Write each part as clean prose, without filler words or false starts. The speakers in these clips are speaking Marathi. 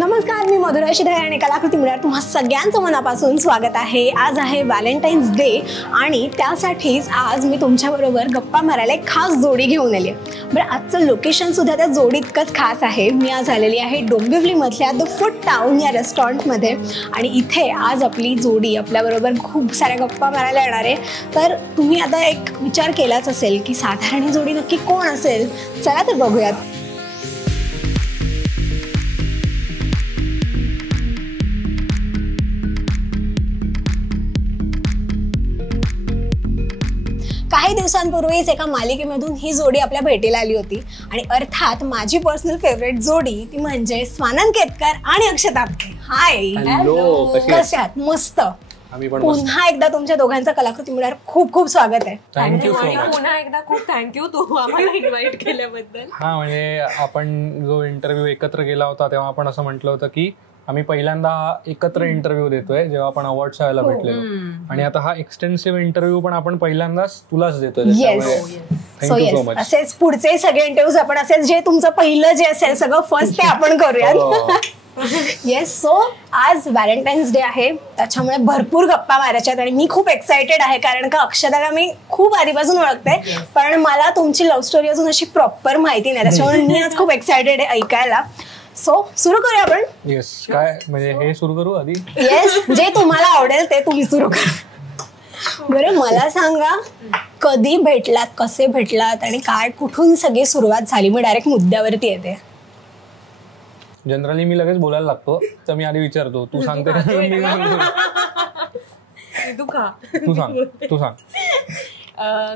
नमस्कार, मी मधुरा शिधाळे आणि कलाकृती मिळणार तुम्हा सगळ्यांचं मनापासून स्वागत आहे. आज आहे व्हॅलेंटाईन्स डे आणि त्यासाठीच आज मी तुमच्याबरोबर गप्पा मारायला एक खास जोडी घेऊन आली. बरं, आजचं लोकेशनसुद्धा त्या जोडीतकंच खास आहे. मी आज आलेली आहे डोंबिवलीमधल्या द फूड टाउन या रेस्टॉरंटमध्ये आणि इथे आज आपली जोडी आपल्याबरोबर खूप साऱ्या गप्पा मारायला येणार आहे. तर तुम्ही आता एक विचार केलाच असेल की साधारण ही जोडी नक्की कोण असेल. चला तर बघूयात. काही दिवसांपूर्वीच एका मालिकेमधून ही जोडी आपल्या भेटीला आली होती आणि अर्थात माझी पर्सनल फेवरेट जोडी ती म्हणजे स्वानंद केतकर आणि अक्षत आपटे. हाय, कसे आहात? मस्त. पुन्हा एकदा तुमच्या दोघांचं कलाकृती मिळणार खूप खूप स्वागत आहे. थँक्यू. पुन्हा एकदा खूप थँक्यू तू आम्हाला इन्व्हाइट केल्याबद्दल. हा, म्हणजे आपण जो इंटरव्ह्यू एकत्र केला होता तेव्हा आपण असं म्हटलं होतं की आम्ही पहिल्यांदा एकत्र इंटरव्ह्यू देतोय जेव्हा आपण अवॉर्ड शाळेला भेटलेलो आणि आता हा एक्सटेन्सिव्ह इंटरव्ह्यू पण आपण पहिल्यांदाच तुलाच देतोय. सो असेच पुढचे सगळे इंटरव्ह्यूज आपण असेच जे तुमचं पहिलं जे असेल सगळं फर्स्ट ते आपण करूयात. येस. सो आज व्हॅलेंटाईन्स डे आहे त्याच्यामुळे भरपूर गप्पा मारायच्यात आणि मी खूप एक्सायटेड आहे कारण का अक्षताला मी खूप आधीपासून ओळखते पण मला तुमची लव्ह स्टोरी अजून अशी प्रॉपर माहिती नाही त्याच्यामुळे मी आज खूप एक्सायटेड आहे ऐकायला. सो सुरू करूया आपण. येस. काय म्हणजे हे सुरू करू आधी? येस, जे तुम्हाला आवडेल ते तुम्ही सुरू करा. बरं, मला सांगा कधी भेटलात, कसे भेटलात आणि काय कुठून सगळी सुरुवात झाली? मी डायरेक्ट मुद्द्यावरती येते. जनरली मी लगेच बोलायला लागतो तर मी आधी विचारतो तू सांगते का? तू सांग.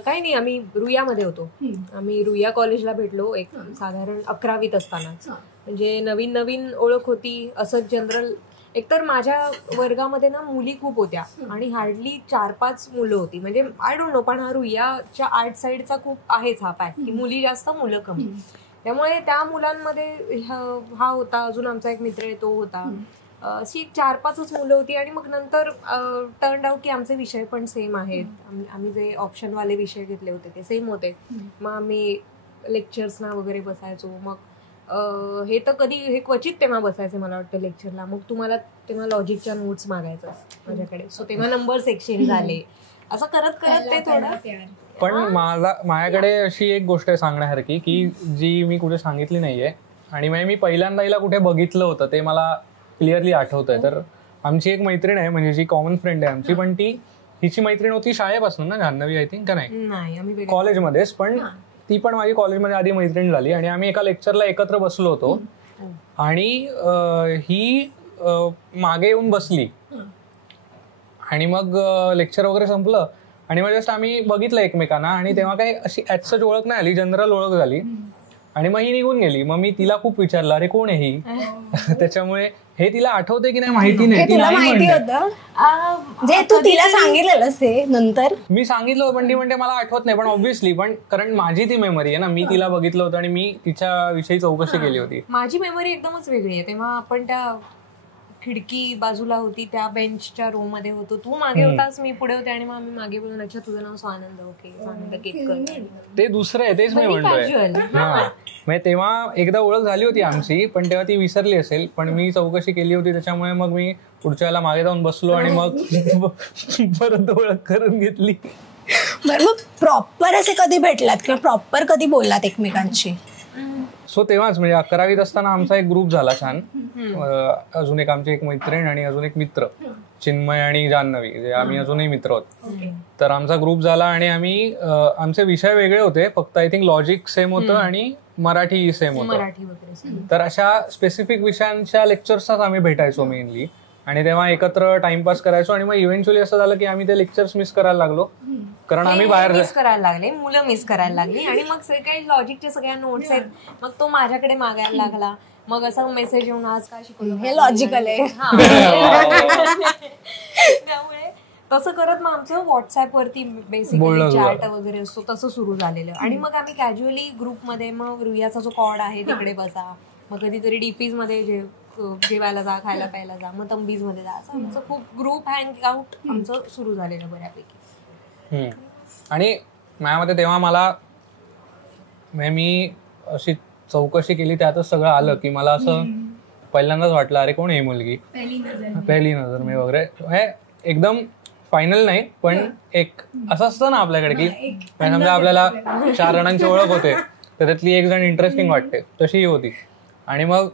काही नाही, आम्ही रुईयामध्ये होतो. आम्ही रुईया कॉलेजला भेटलो एक साधारण 11वीत असतानाच. म्हणजे नवीन नवीन ओळख होती. असं जनरल एकतर माझ्या वर्गामध्ये ना मुली खूप होत्या आणि हार्डली 4-5 मुलं होती. म्हणजे आय डोंट नो, पण हा रुईयाच्या आर्ट साईडचा खूप आहेच हा पॅक की मुली जास्त मुलं कमी. त्यामुळे त्या मुलांमध्ये हा होता, अजून आमचा एक मित्र आहे तो होता. अशी एक 4-5च मुलं होती आणि मग नंतर टर्न आउट की आमचे विषय पण सेम आहेत. आम्ही जे ऑप्शनवाले विषय घेतले होते ते सेम होते. मग आम्ही लेक्चर्सना वगैरे बसायचो. मग हे तर कधी हे क्वचित तेव्हा बसायचे मला वाटतं लेक्चरला. मग तुम्हाला तेव्हा लॉजिकच्या नोट्स मागायचं माझ्याकडे. सो तेव्हा नंबर्स एक्सचेंज झाले. असं करत करत ते थोडं. पण माझ्याकडे अशी एक गोष्ट आहे सांगण्यासारखी की जी मी कुठे सांगितली नाहीये आणि मी पहिल्यांदा हिला कुठे बघितलं होतं ते मला क्लिअरली आठवतंय. तर आमची एक मैत्रीण आहे म्हणजे जी कॉमन फ्रेंड आहे आमची, पण हिची मैत्रीण होती शाळेपासून ना, जान्हवी आय थिंक का नाही, कॉलेजमध्येच. पण ती पण माझी कॉलेजमध्ये आधी मैत्रीण झाली आणि आम्ही एका लेक्चरला एकत्र बसलो होतो आणि ही मागे येऊन बसली आणि मग लेक्चर वगैरे संपलं आणि मग जस्ट आम्ही बघितलं एकमेकांना आणि तेव्हा काही अशी ॲट सच ओळख नाही आली, जनरल ओळख झाली आणि मग ही निघून गेली. मग मी तिला खूप विचारलं अरे कोण आहे ही? त्याच्यामुळे हे तिला आठवते की नाही माहिती नाही. तुला माहिती होतं जे तू तिला सांगितलेलंस ते नंतर? मी सांगितलं पण ती म्हणते मला आठवत नाही. पण ऑब्व्हियसली पण कारण माझी ती मेमरी आहे ना, मी तिला बघितलं होतं आणि मी तिच्याविषयी चौकशी केली होती. माझी मेमरी एकदमच वेगळी आहे. तेव्हा आपण त्या खिडकी बाजूला होती त्या बेंचच्या रूम मध्ये होतो. तू मागे होतास, मी पुढे होते आणि मग आम्ही मागे बोलून अच्छा तुझं नाव स्वानंद, ओके स्वानंद केतकर. ते दुसरं आहे, तेच मी म्हणतोय. हा, म्हणजे तेव्हा एकदा ओळख झाली होती आमची पण तेव्हा ती विसरली असेल. पण मी चौकशी केली होती त्याच्यामुळे मग मी पुढच्या वेळेला मागे जाऊन बसलो आणि मग परत ओळख करून घेतली. बरं, मग प्रॉपर असे कधी भेटलात किंवा प्रॉपर कधी बोललात एकमेकांशी? सो तेव्हाच म्हणजे 11वीत असताना आमचा एक ग्रुप झाला छान. अजून एक आमची एक मैत्रीण आणि अजून एक मित्र चिन्मय आणि जान्हवी, जे आम्ही अजूनही मित्र आहोत. तर आमचा ग्रुप झाला आणि आम्ही आमचे विषय वेगळे होते, फक्त आय थिंक लॉजिक सेम होतं आणि मराठी सेम होतं. तर अशा स्पेसिफिक विषयांच्या लेक्चर्सचाच आम्ही भेटायचो मेनली आणि तेव्हा एकत्र टाइमपास करायचो आणि मग इव्हेंच्युअली असं झालं की आम्ही ते लेक्चर्स मिस करायला लागलो कारण आम्ही बाहेर मिस करायला लागले, मुलं मिस करायला लागली आणि मग काही लॉजिकच्या सगळ्या नोट्स आहेत मग तो माझ्याकडे मागायला लागला. मग असा मेसेज येऊन आज काय शिकवलं, हे लॉजिकल आहे. त्यामुळे तसं करत मग आमचं व्हॉट्सअपवरती बेसिकली चॅट वगैरे असतो तसं सुरू झालेलं. आणि मग आम्ही कॅज्युअली ग्रुपमध्ये मग रुईयाचा जो कॉड आहे तिकडे बसा, मग कधीतरी डीपीज मध्ये जेवायला जा, खायला प्यायला जा, मग तंबीज मध्ये जा, असं आमचं खूप ग्रुप हँग आउट आमचं सुरू झालेलं बऱ्यापैकी. आणि माझ्यामध्ये तेव्हा मला मी अशी चौकशी केली त्यातच सगळं आलं की मला असं पहिल्यांदाच वाटलं अरे कोण ही मुलगी, पहिली नजर मी वगैरे. हे एकदम फायनल नाही, पण एक असं असतं ना आपल्याकडे की समजा आपल्याला 4 जणांची ओळख होते तर त्यातली एक जण इंटरेस्टिंग वाटते, तशी ही होती. आणि मग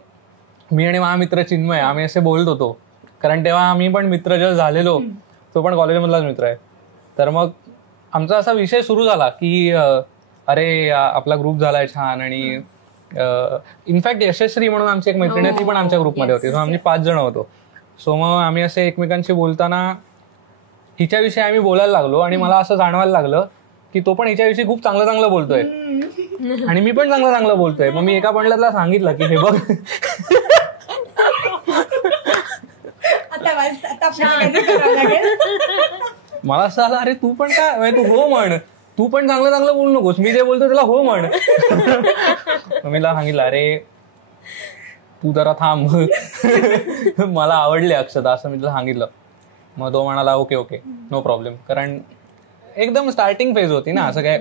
मी आणि माझा मित्र चिन्मय आम्ही असे बोलत होतो, कारण तेव्हा आम्ही पण मित्र जेव्हा झालेलो, तो पण कॉलेजमधलाच मित्र आहे. तर मग आमचा असा विषय सुरू झाला की अरे आपला ग्रुप झालाय छान. आणि इनफॅक्ट यशस्वी म्हणून आमची एक मैत्रीण आहे, ती पण आमच्या ग्रुपमध्ये होती. सो आम्ही 5 जण होतो. सो मग आम्ही असे एकमेकांशी बोलताना हिच्याविषयी आम्ही बोलायला लागलो आणि मला असं जाणवायला लागलं की तो पण हिच्याविषयी खूप चांगलं चांगलं बोलतोय आणि मी पण चांगलं चांगलं बोलतोय. मग मी एका पॉइंटला सांगितलं की हे बघ मला असं आलं अरे तू पण काय, तू हो म्हण, तू पण चांगलं चांगलं बोलू नकोस, मी जे बोलतो त्याला हो म्हण. मी सांगितलं अरे तू जरा थांब, मला आवडले अक्षता, असं मी तुला सांगितलं. मग तो म्हणाला ओके ओके नो प्रॉब्लेम, कारण एकदम स्टार्टिंग फेज होती ना असं काय.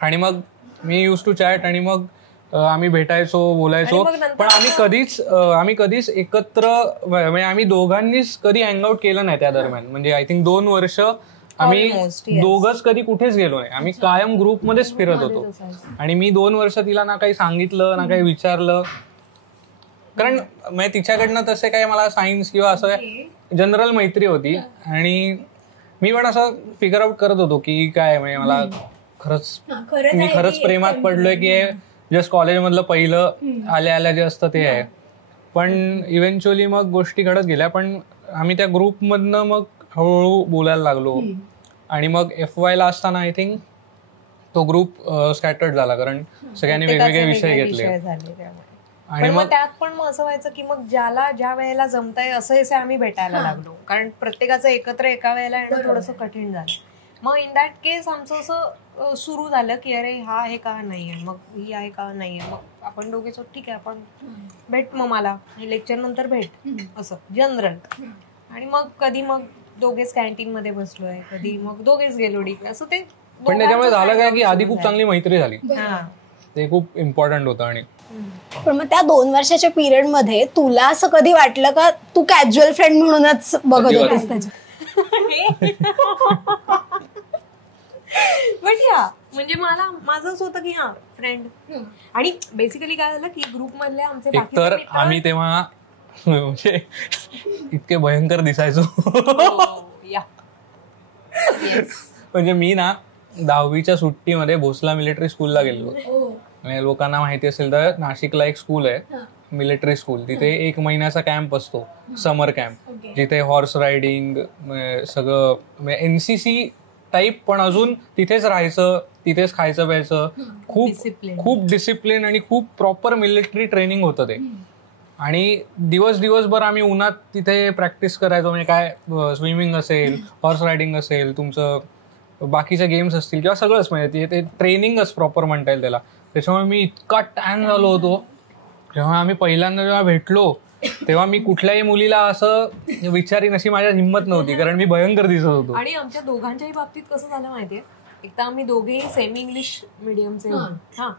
आणि मग मी यूज टू चॅट आणि मग आम्ही भेटायचो, बोलायचो, पण आम्ही कधीच एकत्र म्हणजे आम्ही दोघांनीच कधी हँगआउट केलं नाही त्या दरम्यान. म्हणजे आय थिंक 2 वर्ष आम्ही दोघंच कधी कुठेच गेलो नाही, आम्ही कायम ग्रुपमध्येच फिरत होतो. आणि मी 2 वर्ष तिला ना काही सांगितलं ना काही विचारलं, कारण म्हणजे तिच्याकडनं तसे काही मला सायन्स किंवा असं जनरल मैत्री होती. आणि मी पण असं फिगर आउट करत होतो की काय म्हणजे मला खरंच प्रेमात पडलोय की जस्ट कॉलेजमधलं पहिलं आल्या जे असतं ते आहे. पण इव्हेंच्युअली मग गोष्टी घडत गेल्या, पण आम्ही त्या ग्रुपमधनं मग हळूहळू बोलायला लागलो. आणि मग FY ला असताना आय थिंक तो ग्रुप स्कॅटर्ड झाला, कारण सगळ्यांनी वेगवेगळे विषय घेतले. आणि मग त्यात पण मग असं व्हायचं की मग ज्याला ज्या वेळेला जमताय असं आम्ही भेटायला लागलो, कारण प्रत्येकाचं एकत्र एका वेळेला येणं थोडंसं कठीण झालं. मग इन दॅट केस आमचं असं सुरू झालं की अरे हा आहे का नाहीये, मग ही आहे का नाहीये, मग आपण दोघेच ठीक आहे आपण भेट, मग मला लेक्चर नंतर भेट, असं जनरल. आणि मग कधी मग दोघेच कॅन्टीन मध्ये बसलोय, कधी मग दोघेच गेलो डीपे, असं ते. पण त्याच्यामुळे झालं काय की आधी खूप चांगली मैत्री झाली, ते खूप इम्पॉर्टंट होतं. आणि पण मग त्या 2 वर्षाच्या पिरियड मध्ये तुला असं कधी वाटलं का तू कॅज्युअल फ्रेंड म्हणूनच बघत होतीस त्याच्या? म्हणजे माझं असं होतं की हा फ्रेंड. आणि बेसिकली काय झालं की ग्रुप मधले आमचे एकतर आम्ही तेव्हा म्हणजे इतके भयंकर दिसायचो. म्हणजे मी ना 10वीच्या सुट्टीमध्ये भोसला मिलिटरी स्कूलला गेलो. लोकांना माहिती असेल तर नाशिकला एक स्कूल आहे मिलिटरी स्कूल, तिथे 1 महिन्याचा कॅम्प असतो, समर कॅम्प, जिथे हॉर्स रायडिंग सगळं NCC टाईप, पण अजून तिथेच राहायचं, तिथेच खायचं प्यायचं, खूप डिसिप्लिन आणि खूप प्रॉपर मिलिटरी ट्रेनिंग होतं ते. आणि दिवसभर आम्ही उन्हात तिथे प्रॅक्टिस करायचो, म्हणजे काय स्विमिंग असेल, हॉर्स रायडिंग असेल, तुमचं बाकीचे गेम्स असतील किंवा सगळंच, म्हणजे ते ट्रेनिंगच प्रॉपर म्हणता येईल त्याला. त्याच्यामुळे मी इतका टॅन झालो होतो. जेव्हा आम्ही पहिल्यांदा जेव्हा भेटलो तेव्हा मी कुठल्याही मुलीला असं विचारीन अशी माझ्यात हिंमत नव्हती, कारण मी भयंकर दिसत होतो. आणि आमच्या दोघांच्याही बाबतीत कसं झालं माहितीये, एकदा आम्ही दोघेही सेमी इंग्लिश मिडियमचे होतो.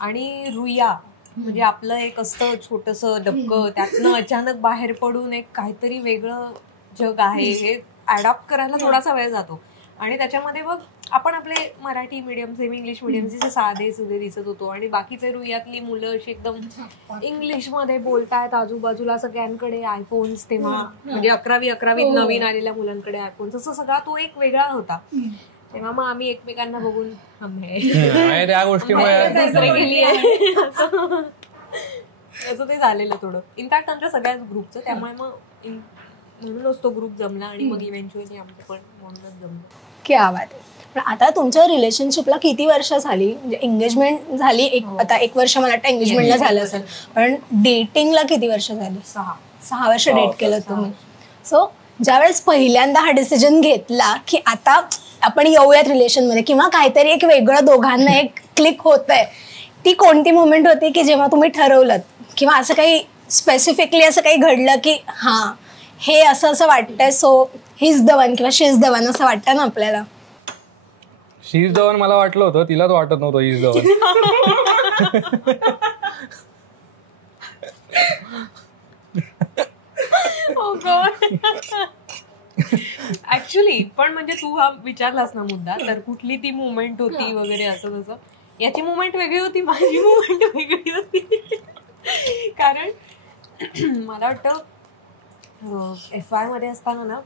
आणि रुया म्हणजे आपलं एक असतं छोटंसं डबकं, त्यातनं अचानक बाहेर पडून एक काहीतरी वेगळं जग आहे हे अडॉप्ट करायला थोडासा वेळ जातो. आणि त्याच्यामध्ये मग आपण आपले मराठी मीडियम सेमी इंग्लिश मिडियमचे साधे सुधे दिसत होतो, आणि बाकीचे रुयातली मुलं अशी एकदम इंग्लिश मध्ये बोलतायत, आजूबाजूला सगळ्यांकडे आयफोन्स, तेव्हा म्हणजे 11वी नवीन आलेल्या मुलांकडे आयफोन्स, असं सगळा तो एक वेगळा होता. तेव्हा मग आम्ही एकमेकांना बघून त्या गोष्टीमुळे असं ते झालेलं थोडं. इनफॅक्ट आमच्या सगळ्याच ग्रुपचं, त्यामुळे मग म्हणूनच तो ग्रुप जमला. आणि मग इव्हेंच्युअली आमचं पण म्हणूनच जमलं. क्या बात आहे. पण आता तुमच्या रिलेशनशिपला किती वर्ष झाली? म्हणजे एंगेजमेंट झाली आता 1 वर्ष मला वाटतं एंगेजमेंटला झालं असेल, पण डेटिंगला किती वर्ष झाली? 6 वर्ष डेट केलं तुम्ही. सो ज्यावेळेस पहिल्यांदा हा डिसिजन घेतला की आता आपण येऊयात रिलेशनमध्ये, किंवा काहीतरी एक वेगळं दोघांना एक क्लिक होतंय, ती कोणती मोमेंट होती की जेव्हा तुम्ही ठरवलं, किंवा असं काही स्पेसिफिकली असं काही घडलं की हां हे असं वाटतंय, so he is the one किंवा शी इज द वन असं वाटतं ना आपल्याला? शी इज द वन मला वाटलं होतं, तिलाच वाटत नव्हतं he is the one. Actually पण म्हणजे तू हा विचारलास ना मुद्दा, तर कुठली ती मुवमेंट होती वगैरे असं तसं, याची मुवमेंट वेगळी होती, माझी मुवमेंट वेगळी होती. कारण मला वाटतं FY मध्ये असताना ना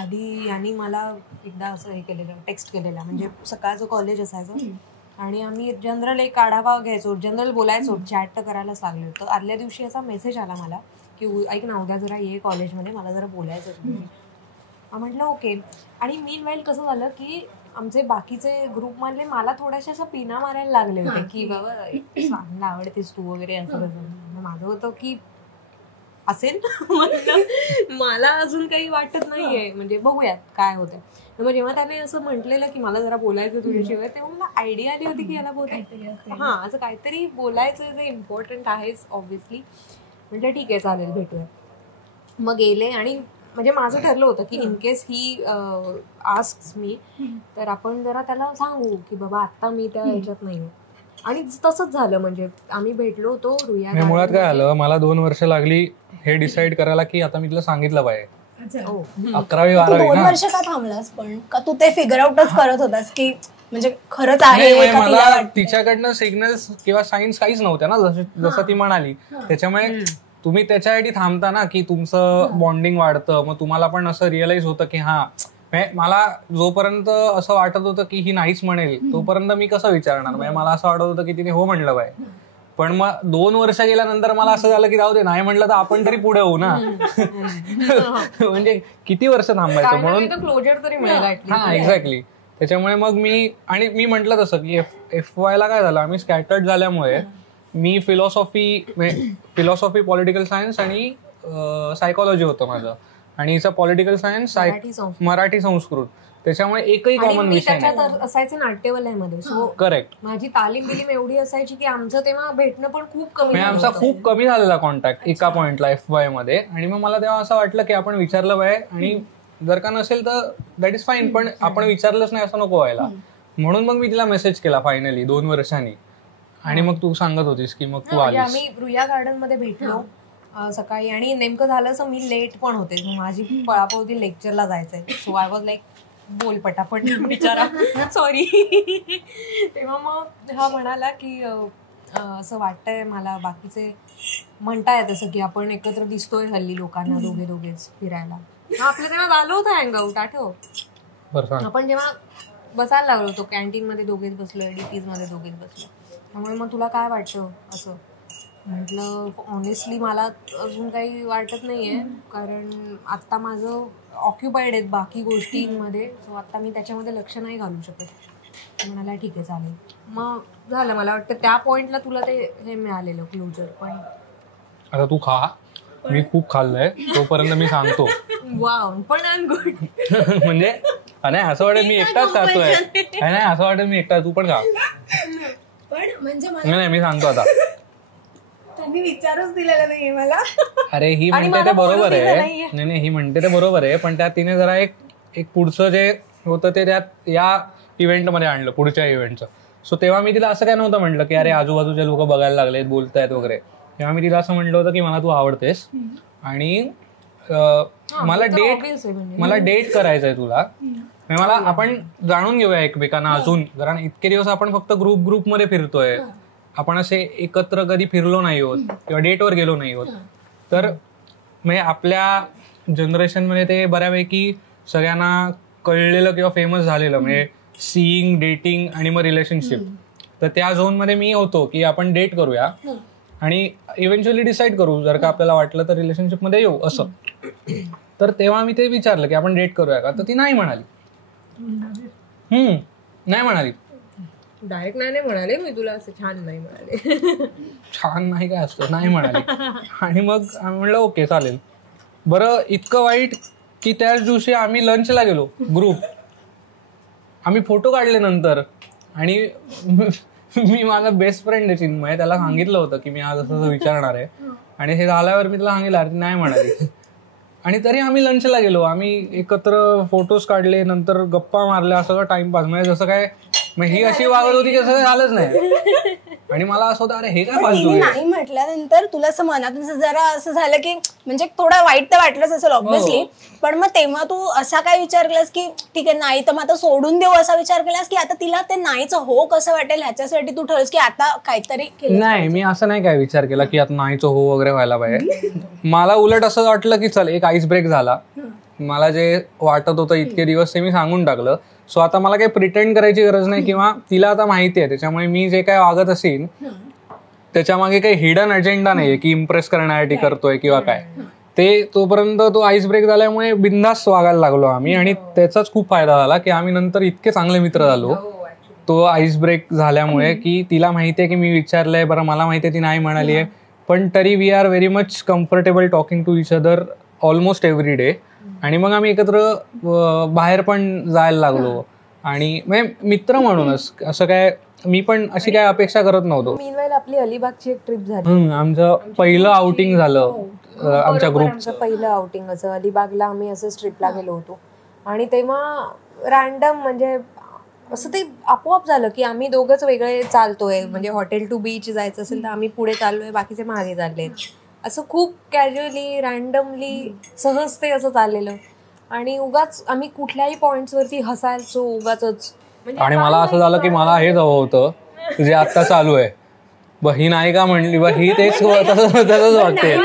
आधी यांनी मला एकदा असं हे केलेलं, टेक्स्ट केलेला, म्हणजे सकाळचं कॉलेज असायचं आणि आम्ही जनरल एक आढावा घ्यायचो, जनरल बोलायचो, चॅट तर करायलाच लागले. तर आदल्या दिवशी असा मेसेज आला मला की ऐक ना, उद्या जरा ये कॉलेजमध्ये, मला जरा बोलायचं. म्हटलं ओके. आणि मीन वाईल कसं झालं की आमचे बाकीचे ग्रुपमधले मला थोड्याशा असं पिना मारायला लागले होते की बाबा सांगला आवडतेस तू वगैरे असं तसं. माझं होतं की असेल, म्हटलं मला अजून काही वाटत नाहीये, म्हणजे बघूयात काय होतंय. मग जेव्हा त्याने असं म्हटलेलं की मला जरा बोलायचं तुझ्याशिवाय, तेव्हा मला आयडिया आली होती की याला बोलायचं, हा असं काहीतरी बोलायचं जे इम्पॉर्टंट आहेच ऑब्व्हियसली. म्हटलं ठीक आहे चालेल भेटूया. मग गेले आणि म्हणजे माझं ठरलं होतं की इन केस ही आस्क्स मी, तर आपण जरा त्याला सांगू की बाबा आता मी त्या ह्याच्यात नाहीये. आणि तसंच झालं. म्हणजे आम्ही भेटलो होतो रुया. मुळात काय झालं, मला 2 वर्ष लागली हे डिसाईड करायला की आता मी तुला सांगितलं पाहिजे. 11वी 12वी 2 वर्ष का थांबलास पण? का तू ते फिगर आउटच करत होतास की म्हणजे खरंच आहे? मला तिच्याकडनं सिग्नल्स किंवा साईन्स काहीच नव्हत्या ना, जसं ती म्हणाली. त्याच्यामुळे तुम्ही त्याच्यासाठी थांबता ना की तुमचं बॉन्डिंग वाढतं, मग तुम्हाला पण असं रिअलाइज होतं की हा, मला जोपर्यंत असं वाटत होतं की ही नाहीच म्हणेल तोपर्यंत मी कसं विचारणार. म्हणजे मला असं वाटत होतं की तिने हो म्हणलं पाहिजे. पण मग 2 वर्ष गेल्यानंतर मला असं झालं की जाऊ दे, नाही म्हणलं तर आपण तरी पुढे होऊ ना. म्हणजे किती वर्ष थांबायचं, म्हणून क्लोजर तरी मिळेल. हा एक्झॅक्टली. त्याच्यामुळे मग मी म्हटलं तसं की FY ला काय झालं, आम्ही स्कॅटर्ड झाल्यामुळे मी फिलॉसॉफी पॉलिटिकल सायन्स आणि सायकोलॉजी होतं माझं, आणि हिचं पॉलिटिकल सायन्स मराठी संस्कृत. त्याच्यामुळे एकही कॉमन विषय नाही. असायचं नाट्यवलयामध्ये. So correct. माझी तालीम बिलीम एवढी असायची की आमचं तेव्हा भेटणं पण खूप कमी, आमचा खूप कमी झालेला कॉन्टॅक्ट एका पॉइंटला FY मध्ये. आणि मग मला तेव्हा असं वाटलं की आपण विचारलं पाहिजे, आणि जर का नसेल तर दॅट इज फाईन, पण आपण विचारलंच नाही असं नको व्हायला. म्हणून मग मी तिला मेसेज केला फायनली 2 वर्षांनी. आणि मग तू सांगत होतीस की मग तू आलीस. आम्ही रुया गार्डन मध्ये भेटलो सकाळी, आणि नेमकं झालं असं मी लेट पण होते, माझी पळापळ होती लेक्चरला जायचंय. सो आय वॉज लाईक बोल पटापट बिचारा, सॉरी. तेव्हा मग हा म्हणाला की असं वाटतंय मला, बाकीचे म्हणतायत असं की आपण एकत्र दिसतोय हल्ली लोकांना दोघेच फिरायला. आपलं तेव्हा झालं होतं हँगआउट, आठव? आपण जेव्हा बसायला लागलो होतो कॅन्टीन मध्ये दोघेच बसलो, DPs मध्ये दोघेच बसलो. त्यामुळे मग तुला काय वाटतं असं? म्हटलं ऑनेस्टली मला अजून काही वाटत नाहीये, कारण आता माझं ऑक्युपाईड आहेत बाकी गोष्टींमध्ये, सो आता मी त्याच्यामध्ये लक्ष नाही घालू शकत. म्हणाला ठीक आहे चालेल. मग झालं, मला वाटतं त्या पॉइंटला तुला ते हे मिळालेलं क्लोजर. पण आता तू खा, मी खूप खाल्लंय, तोपर्यंत मी सांगतो. वाव, पण आय एम गुड. म्हणजे नाही असं वाटत मी एकटाच खातोय, नाही असं वाटत मी एकटा, तू पण खा. पण म्हणजे नाही मी सांगतो आता. त्यांनी विचारच दिलेला नाहीये मला. अरे ही म्हणते ते बरोबर आहे, नाही ही म्हणते ते बरोबर आहे, पण त्यात तिने जरा एक पुढचं जे होतं ते त्यात या इव्हेंटमध्ये आणलं, पुढच्या इव्हेंटचं. सो तेव्हा मी तिला असं काय नव्हतं म्हटलं की अरे आजूबाजूचे लोक बघायला लागलेत, बोलतायत वगैरे. तेव्हा मी तिला असं म्हटलं होतं की मला तू आवडतेस आणि मला डेट करायचंय तुला. मला आपण जाणून घेऊया एकमेकांना अजून, कारण इतके दिवस आपण फक्त ग्रुपमध्ये फिरतोय, आपण असे एकत्र कधी फिरलो नाही होत किंवा डेटवर गेलो नाही होत. तर म्हणजे आपल्या जनरेशनमध्ये ते बऱ्यापैकी सगळ्यांना कळलेलं किंवा फेमस झालेलं, म्हणजे सीइंग, डेटिंग आणि मग रिलेशनशिप. तर त्या झोनमध्ये मी होतो की आपण डेट करूया आणि इव्हेंच्युअली डिसाईड करू, जर का आपल्याला वाटलं तर रिलेशनशिपमध्ये येऊ असं. तर तेव्हा मी ते विचारलं की आपण डेट करूया का, तर ती नाही म्हणाली. नाही म्हणाली डायरेक्ट. नाही म्हणाले मी तुला असं छान नाही म्हणाले. छान नाही काय असतं, नाही म्हणाली. आणि मग आम्ही म्हणलं ओके चालेल. बरं इतकं वाईट की त्याच दिवशी आम्ही लंचला गेलो ग्रुप, आम्ही फोटो काढले नंतर, आणि मी माझा बेस्ट फ्रेंड आहे चिन्मय, त्याला सांगितलं होतं की मी आज असं विचारणार आहे, आणि हे झाल्यावर मी त्याला सांगितलं अरे नाही म्हणाली. आणि तरी आम्ही लंचला गेलो, आम्ही एकत्र फोटोज काढले, नंतर गप्पा मारल्या, सगळं टाइमपास. म्हणजे जसं काय मग ही अशी वागत होती की असं झालंच नाही. आणि मला असं होतं अरे हे काय फालतू तिने नाही म्हटल्यानंतर तुला असं मनातून जरा असं झालं की म्हणजे थोडं वाईट तर वाटलंच असेल ऑब्व्हियसली, पण मग तेव्हा तू असा काय विचार केलास की ठीक आहे नाही तर मग आता सोडून देऊ असा विचार केलास की आता तिला ते नाहीच हो कसं वाटेल ह्याच्यासाठी तू ठरवस की आता काहीतरी केलं? नाही, मी असं नाही काय विचार केला की आता नाहीच हो वगैरे व्हायला पाहिजे. मला उलट असं वाटलं की चल एक आईस ब्रेक झाला. मला जे वाटत होतं इतके दिवस ते मी सांगून टाकलं. सो आता मला काही प्रिटेंड करायची गरज नाही किंवा तिला आता माहिती आहे, त्याच्यामुळे मी जे काय वागत असेल त्याच्या मागे काही हिडन अजेंडा नाहीये की इम्प्रेस करण्यासाठी करतोय किंवा काय. ते तोपर्यंत तो आईस ब्रेक झाल्यामुळे बिनधास्त वागायला लागलो आम्ही आणि त्याचाच खूप फायदा झाला की आम्ही नंतर इतके चांगले मित्र झालो तो आईस ब्रेक झाल्यामुळे की तिला माहिती आहे की मी विचारलंय, बरं मला माहिती आहे ती नाही म्हणाली आहे, पण तरी we are very much comfortable talking to each other almost every day. आणि मग आम्ही एकत्र बाहेर पण जायला लागलो आणि म्हणजे मित्र म्हणूनच. असं काय मी पण अशी काय अपेक्षा करत नव्हतो. मीनवाईल आपली अलिबागची एक ट्रिप झाली. आमचं पहिलं आउटिंग झालं आमच्या ग्रुपचं. पहिलं आउटिंग असं अलिबागला आम्ही असंच ट्रिपला गेलो होतो आणि तेव्हा रॅन्डम म्हणजे असं ते आपोआप झालं की आम्ही दोघंच वेगळे चालतोय. म्हणजे हॉटेल टू बीच जायचं असेल तर आम्ही पुढे चाललोय, बाकीचे मागे चाललेत. असं खूप कॅज्युअली रॅन्डमली सहज ते असं चाललेलं आणि उगाच आम्ही कुठल्याही पॉइंट्सवरती हसायचो उगाच. आणि मला असं झालं की मला हे हवं होतं जे आता चालू आहे. ही नाही का म्हणली बा ही तेच तसंच वाटते,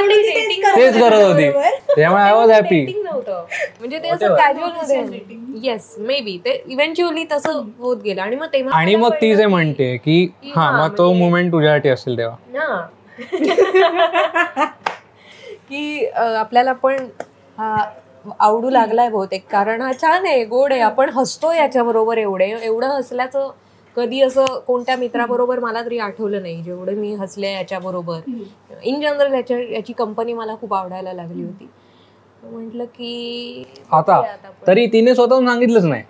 तेच करत होती, त्यामुळे आय वॉज हॅपी. म्हणजे ते असं कॅज्युअल मध्ये येस मे बी ते इव्हेंच्युअली तसं होत गेलं. आणि मग तेव्हा आणि मग ती जे म्हणते की हा मग तो मुमेंट तुझ्यासाठी असेल तेव्हा की आपल्याला पण आवडू लागलाय बहुतेक, कारण हा छान आहे, गोड आहे, आपण हसतो याच्याबरोबर. एवढं हसल्याचं कधी असं कोणत्या मित्राबरोबर मला तरी आठवलं नाही जेवढं मी हसले याच्याबरोबर. इन जनरल याची कंपनी मला खूप आवडायला लागली होती. म्हटलं की आता तरी तिने स्वतःहून सांगितलंच नाही,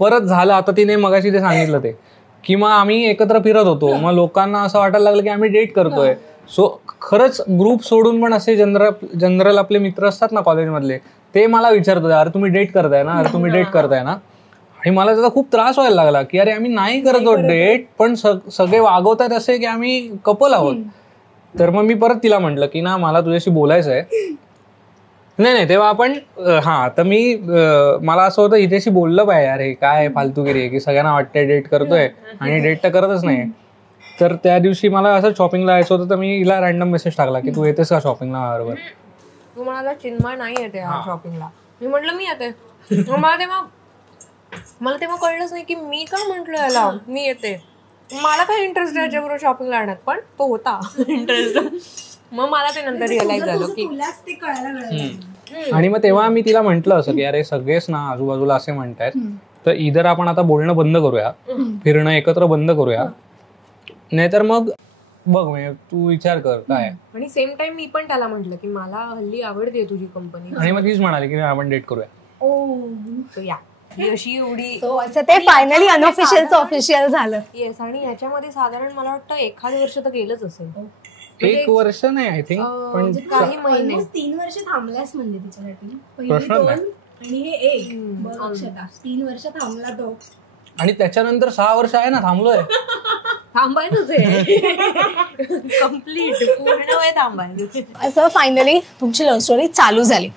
परत झालं. आता तिने मगाशी ते सांगितलं ते की मग आम्ही एकत्र फिरत होतो, मग लोकांना असं वाटायला लागलं की आम्ही डेट करतोय. सो खरंच ग्रुप सोडून पण असे जनरल आपले मित्र असतात ना कॉलेजमधले, ते मला विचारत होते अरे तुम्ही डेट करताय ना, अरे तुम्ही डेट करताय ना. आणि मला त्याचा खूप त्रास व्हायला लागला की अरे आम्ही नाही करतो डेट, पण सगळे वागवतात असे की आम्ही कपल आहोत. तर मग मी परत तिला म्हटलं की ना मला तुझ्याशी बोलायचं आहे. नाही तेव्हा आपण तर मी मला असं होतं हिच्याशी बोललं पाहिजे, अरे काय फालतूगिरी आहे की सगळ्यांना वाटतंय डेट करतोय आणि डेट तर करतच नाही. तर त्या दिवशी मला असं शॉपिंगला यायचं होतं, तर मी हिला रॅन्डम मेसेज टाकला की तू येतेस का शॉपिंगला बरोबर. तू म्हणाला चिन्मय नाही येते शॉपिंगला. मी म्हटलं मी येते. मला तेव्हा कळलंच नाही की मी का म्हटलं याला मी येते. मला काय इंटरेस्ट आहे याच्याबरोबर शॉपिंगला आणत, पण तो होता इंटरेस्ट. मग मला ते नंतर रिअलाइज झालं की आणि मग तेव्हा मी तिला म्हंटल असं की अरे सगळेच ना आजूबाजूला असे म्हणतायत, तर इधर आपण आता बोलणं बंद करूया, फिरणं एकत्र बंद करूया, नाहीतर मग बघ म्हणजे तू विचार कर काय. आणि सेम टाइम मी पण त्याला म्हटलं की मला हल्ली आवडते तुझी कंपनी. आणि मग तीच म्हणाली की आपण डेट करूया. या अशी एवढी ते फायनली अनऑफिशियल ऑफिशियल झालं. येस. आणि याच्यामध्ये साधारण मला वाटतं 1 वर्ष तर गेलंच असेल. 1 वर्ष नाही आय थिंक, पण काही महिने. 3 वर्ष थांबलास म्हणजे तिच्यासाठी. प्रश्न नाही. आणि हे 3 वर्ष थांबला तो. आणि त्याच्यानंतर 6 वर्ष आहे ना थांबलोय. थांबायचंच आहे कम्प्लीट पूर्ण वेळ थांबायचं. असं फायनली तुमची लव्ह स्टोरी चालू झाली.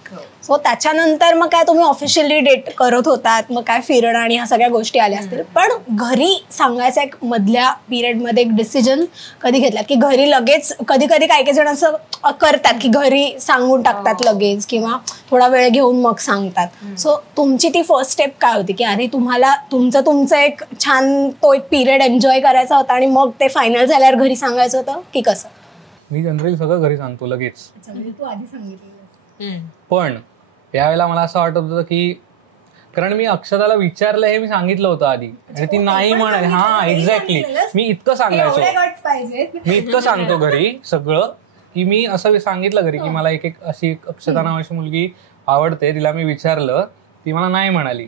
सो त्याच्यानंतर मग काय तुम्ही ऑफिशियली डेट करत होतात, मग काय फिरणं आणि ह्या सगळ्या गोष्टी आल्या असतील. पण घरी सांगायचं एक मधल्या पिरियडमध्ये एक डिसिजन कधी घेतला की घरी लगेच कधी काही काही जण असं करतात की घरी सांगून टाकतात लगेच किंवा थोडा वेळ घेऊन मग सांगतात. सो तुमची ती फर्स्ट स्टेप काय होती की अरे तुम्हाला तुमचं एक छान तो एक पिरियड एन्जॉय करायचा होता आणि मग ते फायनल झाल्यावर घरी सांगायचं होतं की कसं? मी जनरली सगळं घरी सांगतो लगेच. तू आधी सांगितलं. पण यावेळेला मला असं वाटत होतं की कारण मी अक्षताला विचारलं हे मी सांगितलं होतं आधी आणि ती नाही म्हणाली. हा एक्झॅक्टली. मी इतकं सांगतो घरी सगळं की मी असं सांगितलं घरी की मला एक अशी अक्षता नावाची मुलगी आवडते, तिला मी विचारलं, ती मला नाही म्हणाली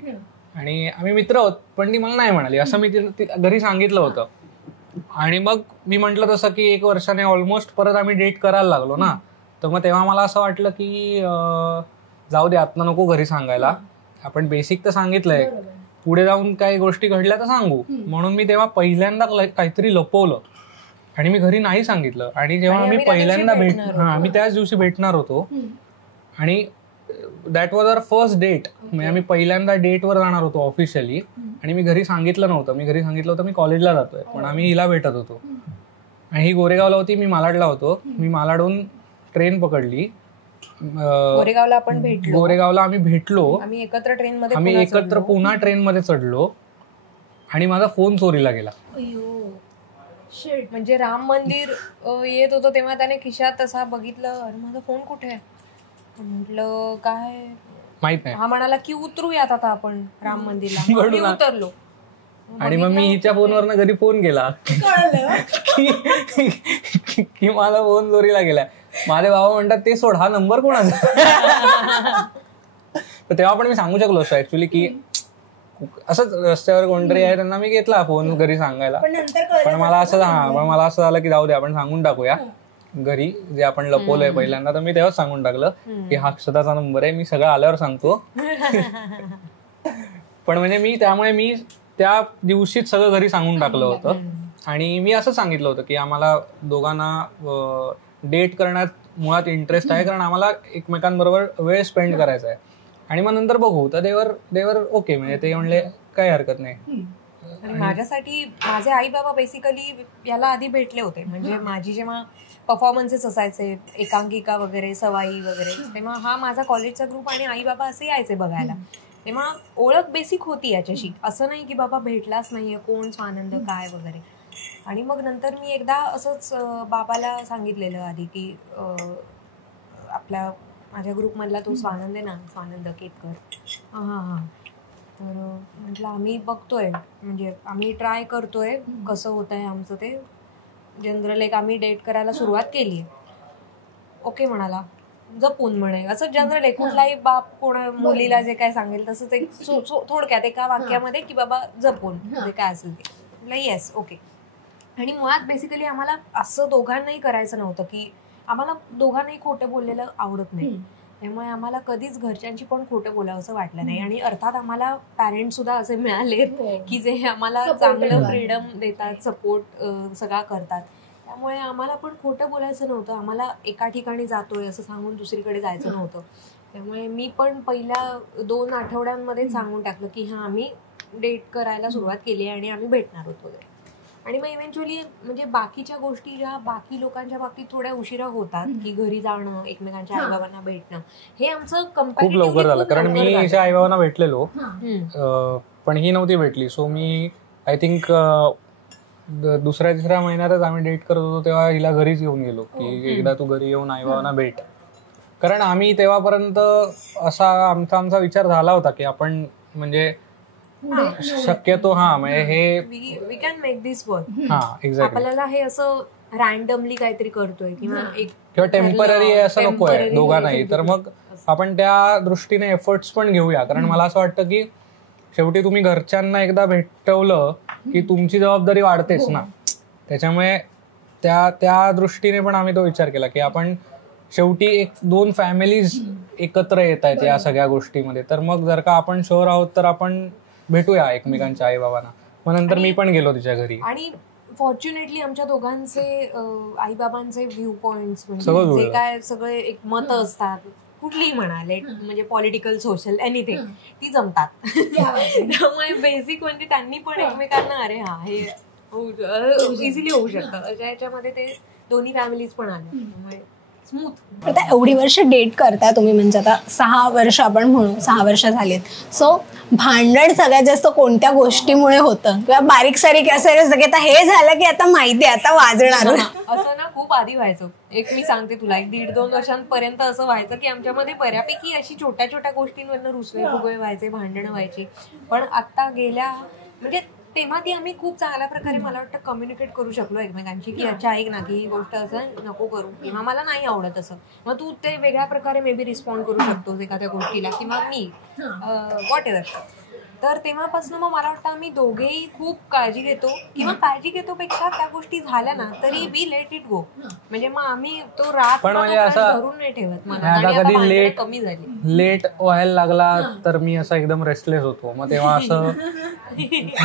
आणि आम्ही मित्र आहोत पण ती मला नाही म्हणाली, असं मी घरी सांगितलं होतं. आणि मग मी म्हटलं तसं की 1 वर्षाने ऑलमोस्ट परत आम्ही डेट करायला लागलो ना, तर मग तेव्हा मला असं वाटलं की जाऊ दे आता नको घरी सांगायला, आपण बेसिक तर सांगितलंय पुढे जाऊन काही गोष्टी घडल्या तर सांगू. म्हणून मी तेव्हा पहिल्यांदा काहीतरी लपवलं आणि मी घरी नाही सांगितलं. आणि जेव्हा आम्ही पहिल्यांदा आम्ही त्याच दिवशी भेटणार होतो आणि that was our first date. म्हणजे आम्ही पहिल्यांदा डेटवर जाणार होतो ऑफिशियली आणि मी घरी सांगितलं नव्हतं. मी घरी सांगितलं होतं मी कॉलेजला जातोय, पण आम्ही हिला भेटत होतो. आणि ही गोरेगावला होती, मी मालाडला होतो. मी मालाडहून ट्रेन पकडली. गोरेगावला आपण भेटलो. गोरेगावला आम्ही भेटलो. आम्ही एकत्र ट्रेनमध्ये आम्ही एकत्र पुन्हा ट्रेनमध्ये चढलो आणि माझा फोन चोरीला गेला. म्हणजे राम मंदिर येत होतं तेव्हा त्याने खिशात तसा बघितलं, अरे माझा फोन कुठे आहे. म्हटलं काय माहित नाही. हा म्हणाला की उतरूयात आता आपण राम मंदिरला. उतरलो आणि मग मी हिच्या फोनवरनं घरी फोन केला की माझा फोन चोरीला गेलाय. माझे बाबा म्हणतात ते सोड, हा नंबर कोणाचा. तर तेव्हा पण मी सांगू शकलो असतो ऍक्च्युली की असंच रस्त्यावर कोणतरी आहे त्यांना मी घेतला फोन घरी सांगायला. पण मला असं झालं की जाऊ दे आपण सांगून टाकूया घरी जे आपण लपवलंय पहिल्यांदा. तर मी तेव्हाच सांगून टाकलं की हा अक्षताचा नंबर आहे, मी सगळं आल्यावर सांगतो. पण म्हणजे त्यामुळे मी त्या दिवशीच सगळं घरी सांगून टाकलं होतं. आणि मी असं सांगितलं होतं की आम्हाला दोघांना डेट करण्यात मुळात इंटरेस्ट आहे, कारण आम्हाला एकमेकांबरोबर वेळ स्पेंड करायचा आहे. आणि मग नंतर बघू. तर देवर ओके, म्हणजे ते म्हणले काही हरकत नाही. आणि माझ्यासाठी माझे आई बाबा बेसिकली याला आधी भेटले होते. म्हणजे माझी जेव्हा परफॉर्मन्सेस असायचे, एकांकिका वगैरे, सवाई वगैरे, तेव्हा हा माझा कॉलेजचा ग्रुप आणि आई बाबा असे यायचे बघायला. तेव्हा ओळख बेसिक होती याच्याशी. असं नाही की बाबा भेटलाच नाहीये कोण, स्वानंद काय वगैरे. आणि मग नंतर मी एकदा असंच बाबाला सांगितलेलं आधी की माझ्या ग्रुपमधला तो स्वानंद आहे ना, स्वानंद केतकर, हां तर म्हटलं आम्ही बघतोय, म्हणजे आम्ही ट्राय करतोय कसं होत आहे आमचं ते. जनरल एक आम्ही डेट करायला सुरुवात केली आहे. ओके म्हणाला, जपून म्हणे. असं जनरल आहे, कुठलाही बाप कोणा मुलीला जे काय सांगेल तसंच एक थोडक्यात एका वाक्यामध्ये की बाबा जपून जे काय असेल ते. म्हटलं येस ओके. आणि मुळात बेसिकली आम्हाला असं दोघांनाही करायचं नव्हतं की आम्हाला दोघांनाही खोटं बोललेलं आवडत नाही. त्यामुळे आम्हाला कधीच घरच्यांची पण खोटं बोलावं असं वाटलं नाही. आणि अर्थात आम्हाला पॅरेंट्स सुद्धा असे मिळालेत की जे आम्हाला चांगलं फ्रीडम देतात, सपोर्ट सगळा करतात. त्यामुळे आम्हाला पण खोटं बोलायचं नव्हतं. आम्हाला एका ठिकाणी जातोय असं सांगून दुसरीकडे जायचं नव्हतं. त्यामुळे मी पण पहिल्या 2 आठवड्यांमध्ये सांगून टाकलं की हा आम्ही डेट करायला सुरुवात केली आहे आणि आम्ही भेटणार होतो वगैरे. आणि मग इव्हेंच्युअली म्हणजे बाकीच्या गोष्टी ज्या बाकी लोकांच्या बाबतीत थोड्या उशिरा होतात की घरी जाणं, एकमेकांच्या आईबाबांना भेटणं, हे आमचं खूप लवकर झालं. कारण मी हिच्या आईबाबांना भेटलेलो पण ही नव्हती भेटली. सो मी आय थिंक 2-3 महिन्यातच आम्ही डेट करत होतो तेव्हा हिला घरीच घेऊन गेलो की एकदा तू घरी येऊन आईबाबांना भेट. कारण आम्ही तेव्हापर्यंत आमचा विचार झाला होता की आपण म्हणजे शक्यतो म्हणजे हे we can make this work. Exactly. आपल्याला हे असं रॅन्डमली काहीतरी करतोय किंवा टेम्पररी असं नकोय दोघांनाही. तर मग आपण त्या दृष्टीने एफर्ट्स पण घेऊया. कारण मला असं वाटतं की शेवटी तुम्ही घरच्यांना एकदा भेटवलं की तुमची जबाबदारी वाढतेच ना. त्याच्यामुळे त्या दृष्टीने पण आम्ही तो विचार केला की आपण शेवटी 1-2 फॅमिलीज एकत्र येत आहेत या सगळ्या गोष्टीमध्ये. तर मग जर का आपण शुअर आहोत तर आपण भेटूया एकमेकांच्या आई बाबांना. मग नंतर मी पण गेलो तिच्या घरी. आणि फॉर्च्युनेटली आमच्या दोघांचे आई बाबांचे व्ह्यू पॉइंट्स म्हणजे जे काय सगळे एक मत असतात, कुठलीही म्हणाले म्हणजे पॉलिटिकल, सोशल, एनिथिंग, ती जमतात. त्यामुळे बेसिक म्हणजे त्यांनी पण एकमेकांना अरे हा हे इझिली होऊ शकतं अशा याच्यामध्ये ते दोन्ही फॅमिलीज पण आले. त्यामुळे स्मूथ. आता एवढी वर्ष डेट करता तुम्ही, म्हणजे आता 6 वर्ष आपण म्हणू, 6 वर्ष झालेत. सो भांडण सगळ्यात जास्त कोणत्या गोष्टीमुळे होतं किंवा बारीक सारीक असं असतं की आता हे झालं की आता माहिती आहे आता वाजणार. असं ना खूप आधी व्हायचं. एक मी सांगते तुला, 1-1.5-2 वर्षांपर्यंत असं व्हायचं की आमच्यामध्ये बऱ्यापैकी अशी छोट्या छोट्या गोष्टींवरनं रुसवे फुगवे व्हायचे, भांडणं व्हायची. पण आता गेल्या म्हणजे तेव्हा ती आम्ही खूप चांगल्या प्रकारे मला वाटतं कम्युनिकेट करू शकलो एकमेकांशी की अच्छा ऐक ना की ही गोष्ट असं नको करू किंवा मला नाही आवडत असं. मग तू ते वेगळ्या प्रकारे मे बी रिस्पॉन्ड करू शकतोस एखाद्या गोष्टीला किंवा मी व्हॉट एव्हर. तर तेव्हापासून मग मला वाटतं आम्ही दोघेही खूप काळजी घेतो, किंवा काळजी घेतो पेक्षा त्या गोष्टी झाल्या ना तरी वी लेट इट गो. म्हणजे मग आम्ही तो राग पण म्हणजे असं धरून नाही ठेवत. मला आता कधी कमी झाली लेट व्हायला लागला तर मी असा एकदम रेस्टलेस होतो. मग तेव्हा असं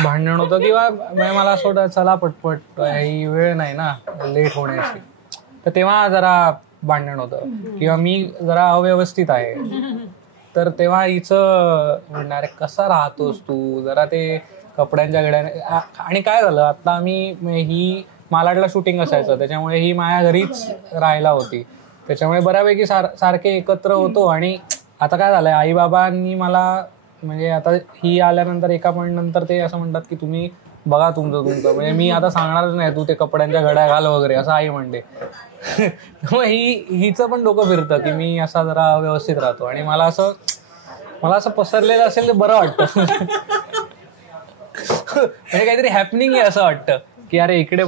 भांडण होतं, किंवा मला असं वाटतं चला पटपट, ही वेळ नाही ना लेट होण्याची. तर तेव्हा जरा भांडण होतं, किंवा मी जरा अव्यवस्थित आहे तर तेव्हा हिचं म्हणणार कसा राहतोस तू, जरा ते कपड्यांच्या गड्याने. आणि काय झालं, आता आम्ही ही मालाडला शूटिंग असायचं त्याच्यामुळे ही माझ्या घरीच राहायला होती, त्याच्यामुळे बऱ्यापैकी सारखे एकत्र होतो. आणि आता काय झालंय, आई बाबांनी मला म्हणजे आता ही आल्यानंतर एका पॉईंट नंतर ते असं म्हणतात की तुम्ही बघा तुमचं म्हणजे मी आता सांगणारच नाही तू ते कपड्यांच्या घड्या घाल वगैरे असं आई म्हणते. मग हिचं पण डोकं फिरतं की मी असा जरा व्यवस्थित राहतो, आणि मला असं पसरलेलं असेल तर बरं वाटतं. म्हणजे काहीतरी हॅपनिंग आहे असं वाटतं की अरे इकडे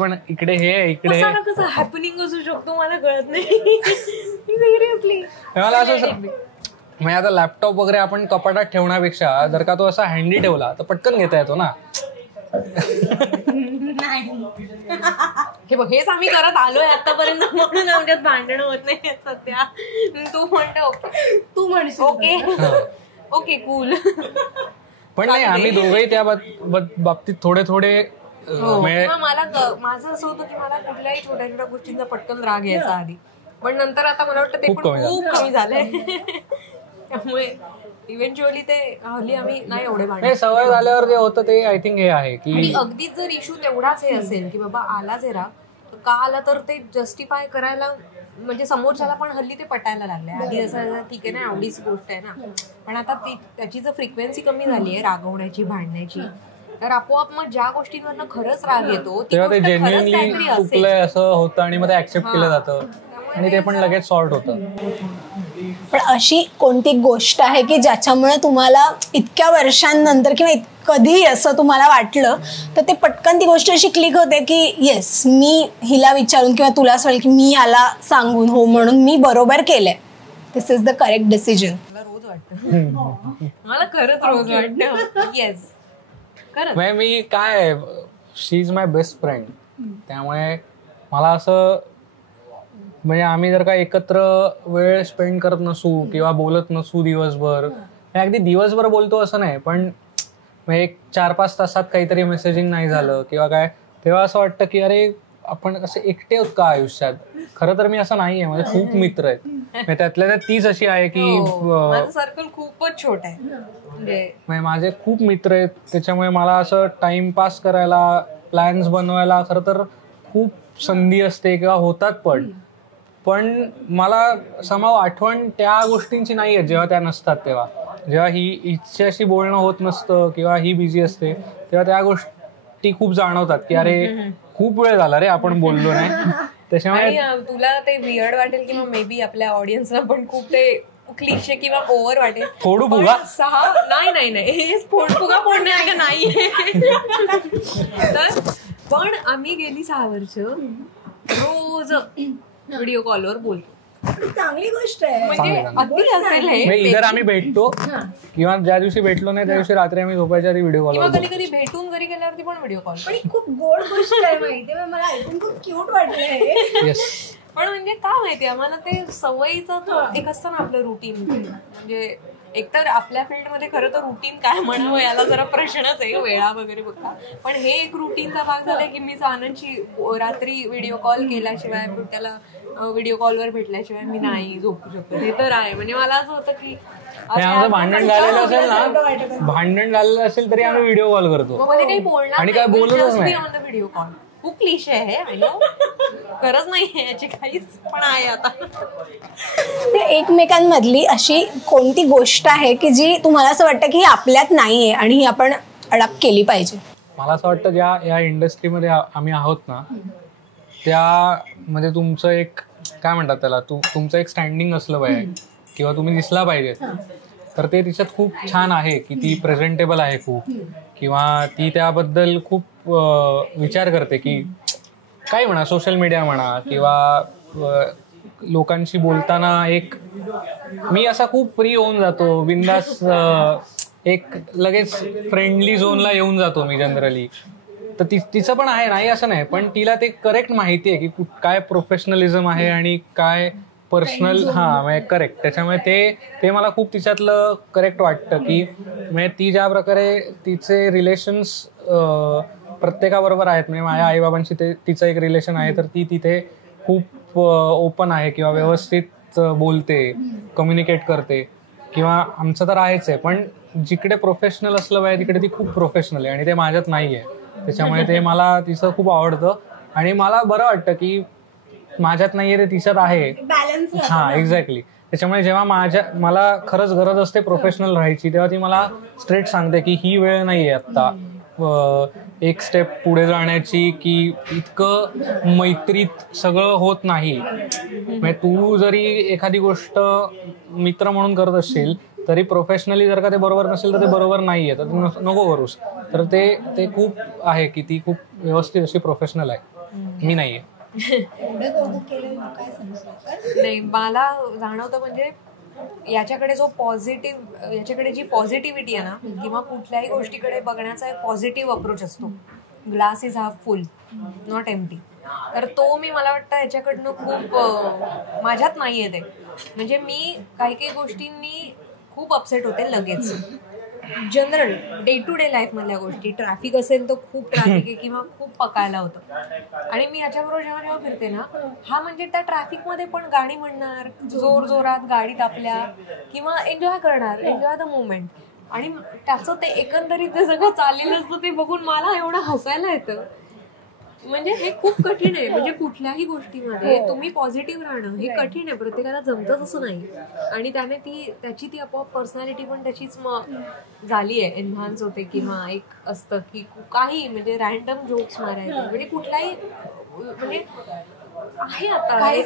हे इकडे कसं हॅपनिंग असू शकतो मला कळत नाही. सिरियसली मला असं म्हणजे आता लॅपटॉप वगैरे आपण कपाटात ठेवण्यापेक्षा जर का तो असा हँडी ठेवला तर पटकन घेता येतो ना. हे बघ, हेच आम्ही करत आलोय आतापर्यंत, म्हणून आमच्यात भांडणं होत नाही सध्या. तू म्हणतो तू म्हणशील ओके कूल. पण नाही, आम्ही दोघेही त्या बाबतीत थोडे मला माझं असं होतं की मला कुठल्याही छोट्या छोट्या गोष्टींचा पटकन राग यायचा आधी, पण नंतर आता मला वाटतं ते पण खूप कमी झालंय. त्यामुळे इव्हेंच्युअली ते हल्ली आम्ही नाही एवढे भांडण. सवय झाल्यावर जे होतं ते आय थिंक हे आहे की अगदीच जर इश्यू तेवढाच हे असेल की बाबा आला जे राग का आला, तर ते जस्टिफाय करायला म्हणजे समोरच्याला पण हल्ली ते पटायला लागलंय. आधी असं ठीक आहे ना, आवडीच गोष्ट आहे ना, पण आता त्याची जर फ्रिक्वेन्सी कमी झाली आहे रागवण्याची भांडण्याची, तर आपोआप मग ज्या गोष्टींवरनं खरंच राग येतो तेव्हा ते जेन्युइनली चुकलंय असं होतं आणि मग ते ऍक्सेप्ट केलं जातं आणि ते पण लगेच सॉर्ट होतं. पण अशी कोणती गोष्ट आहे की ज्याच्यामुळे तुम्हाला इतक्या वर्षांनंतर किंवा कधीही असं तुम्हाला वाटलं तर ते पटकन ती गोष्ट अशी क्लिक होते की येस, मी हिला विचारून किंवा तुला असं की मी याला सांगून हो म्हणून मी बरोबर केलंय, दिस इज द करेक्ट डिसिजन. मला रोज वाटतं, मला खरंच रोज वाटतं येस खरंच. मी काय, शी इज माय बेस्ट फ्रेंड, त्यामुळे मला असं म्हणजे आम्ही जर का एकत्र वेळ स्पेंड करत नसू किंवा बोलत नसू दिवसभर, अगदी दिवसभर बोलतो असं नाही, पण एक 4-5 तासात काहीतरी मेसेजिंग नाही झालं किंवा काय, तेव्हा असं वाटतं की अरे आपण असे एकटे आहोत का आयुष्यात. खरं तर मी असं नाहीये, माझे खूप मित्र आहेत, त्यातल्या त्यात तीच अशी आहे की सर्कल खूपच छोट आहे. म्हणजे माझे खूप मित्र आहेत, त्याच्यामुळे मला असं टाइमपास करायला, प्लॅन्स बनवायला खरं तर खूप संधी असते किंवा होतात पण मला समाव आठवण त्या गोष्टींची नाही आहे जेव्हा त्या नसतात. जेव्हा हिच्याशी बोलणं होत नसतं किंवा ही बिझी असते तेव्हा त्या गोष्टी खूप जाणवतात की अरे खूप वेळ झाला रे आपण बोललो नाही. त्याच्यामुळे तुला ते वियर्ड वाटेल किंवा मे बी आपल्या ऑडियन्सला पण खूप ते क्लिशे किंवा ओव्हर वाटेल. फोडू फुगा नाही फोडफुगा फोडण्यासारखं नाहीये. तर पण आम्ही गेली 6 वर्ष रोज व्हिडिओ कॉलवर बोलतो. चांगली गोष्ट आहे. म्हणजे अगदी असेल हे, इतर आम्ही भेटतो किंवा ज्या दिवशी भेटलो नाही त्या दिवशी रात्री आम्ही झोपायच्या आधी व्हिडिओ कॉल, किंवा कधी कधी भेटून घरी गेल्यावरती पण व्हिडिओ कॉल. पण खूप गोड गोष्ट आहे माहितीये, मला ऐकून खूप क्यूट वाटलंय. पण म्हणजे काय माहिती आम्हाला ते सवयीचं एक असतं ना आपलं रुटीन. म्हणजे एकतर आपल्या फील्डमध्ये खरं तर रुटीन काय म्हणावं याला जरा प्रश्नच आहे, वेळा वगैरे बघा. पण हे एक रुटीनचा भाग झालाय की मी आनंदची रात्री व्हिडिओ कॉल केल्याशिवाय, त्याला व्हिडिओ कॉलवर भेटल्याशिवाय मी नाही झोपू शकतो. हे तर आहे. म्हणजे मला असं होतं की आमचं भांडण झालेलं असेल तरी आम्ही व्हिडिओ कॉल करतो मध्ये काही बोलणार आणि काय बोलतच नाही. व्हिडिओ कॉल खूप क्लिशे आहे, गरज नाही याची काहीच, पण आहे आता. एकमेकांमधली अशी कोणती गोष्ट आहे की जी तुम्हाला असं वाटतं की आपल्यात नाहीये आणि ही आपण अडॉप्ट केली पाहिजे? मला असं वाटतं ज्या या इंडस्ट्रीमध्ये आम्ही आहोत ना, त्यामध्ये तुमचं एक काय म्हणतात त्याला, तुमचं एक स्टँडिंग असलं पाहिजे किंवा तुम्ही दिसला पाहिजे. तर ते तिच्यात खूप छान आहे की ती प्रेझेंटेबल आहे खूप, किंवा ती त्याबद्दल खूप विचार करते की काय म्हणा, सोशल मीडिया म्हणा किंवा लोकांशी बोलताना एक मी असा खूप फ्री होऊन जातो, बिंदास एक लगेच फ्रेंडली झोनला येऊन जातो मी जनरली. तर तिचं पण आहे, नाही असं नाही, पण तिला ते करेक्ट माहिती आहे की काय प्रोफेशनलिझम आहे आणि काय पर्सनल. म्हणजे करेक्ट. त्याच्यामुळे ते मला खूप तिच्यातलं करेक्ट वाटतं की म्हणजे ती ज्या प्रकारे तिचे रिलेशन्स प्रत्येकाबरोबर आहेत, म्हणजे माझ्या आईबाबांशी तिचं एक रिलेशन आहे, तर ती तिथे खूप ओपन आहे किंवा व्यवस्थित बोलते, कम्युनिकेट करते. किंवा आमचं तर आहेच आहे, पण जिकडे प्रोफेशनल असलं पाहिजे तिकडे ती खूप प्रोफेशनल आहे आणि ते माझ्यात नाही आहे. त्याच्यामुळे ते मला तिचं खूप आवडतं आणि मला बरं वाटतं की माझ्यात नाहीये ते तिच्यात आहे. हा, एक्झॅक्टली. त्याच्यामुळे जेव्हा मला खरंच गरज असते प्रोफेशनल राहायची, तेव्हा ती मला स्ट्रेट सांगते की ही वेळ नाहीये आत्ता एक स्टेप पुढे जाण्याची, की इतकं मैत्रीत सगळं होत नाही. म्हणजे तू जरी एखादी गोष्ट मित्र म्हणून करत असशील तरी प्रोफेशनली जर का ते बरोबर नसेल तर ते बरोबर नाहीये, तर नको करूस. तर ते खूप आहे की ती खूप व्यवस्थित अशी प्रोफेशनल आहे, मी नाहीये. नाही, मला जाणवतं म्हणजे याच्याकडे जी पॉझिटिव्हिटी आहे ना, किंवा कुठल्याही गोष्टीकडे बघण्याचा एक पॉझिटिव्ह अप्रोच असतो. Glass is half full, not empty. तर तो मला वाटतं ह्याच्याकडनं खूप माझ्यात नाही आहे ते. म्हणजे मी काही गोष्टींनी खूप अपसेट होते लगेच. General day to day life मधल्या गोष्टी, ट्रॅफिक असेल तर खूप ट्रॅफिक आहे किंवा खूप पकायला होतं, आणि मी याच्याबरोबर जेव्हा फिरते ना, हा म्हणजे त्या ट्रॅफिकमध्ये पण गाणी म्हणणार, जोर जोरात गाडीत आपल्या, किंवा एन्जॉय करणार, एन्जॉय द मोमेंट. आणि त्याचं ते एकंदरीत जे सगळं चाललेलं असतं ते बघून मला एवढं हसायला येतं. म्हणजे हे खूप कठीण आहे. म्हणजे कुठल्याही गोष्टीमध्ये तुम्ही पॉझिटिव्ह राहणं हे कठीण आहे, प्रत्येकाला जमतच असं नाही. आणि त्याने त्याची ती आपोआप पर्सनॅलिटी पण त्याचीच झाली आहे, एन्हान्स होते. किंवा एक असतं की काही म्हणजे रॅन्डम जोक्स मारायचे, म्हणजे कुठलाही म्हणजे आहे. आता काही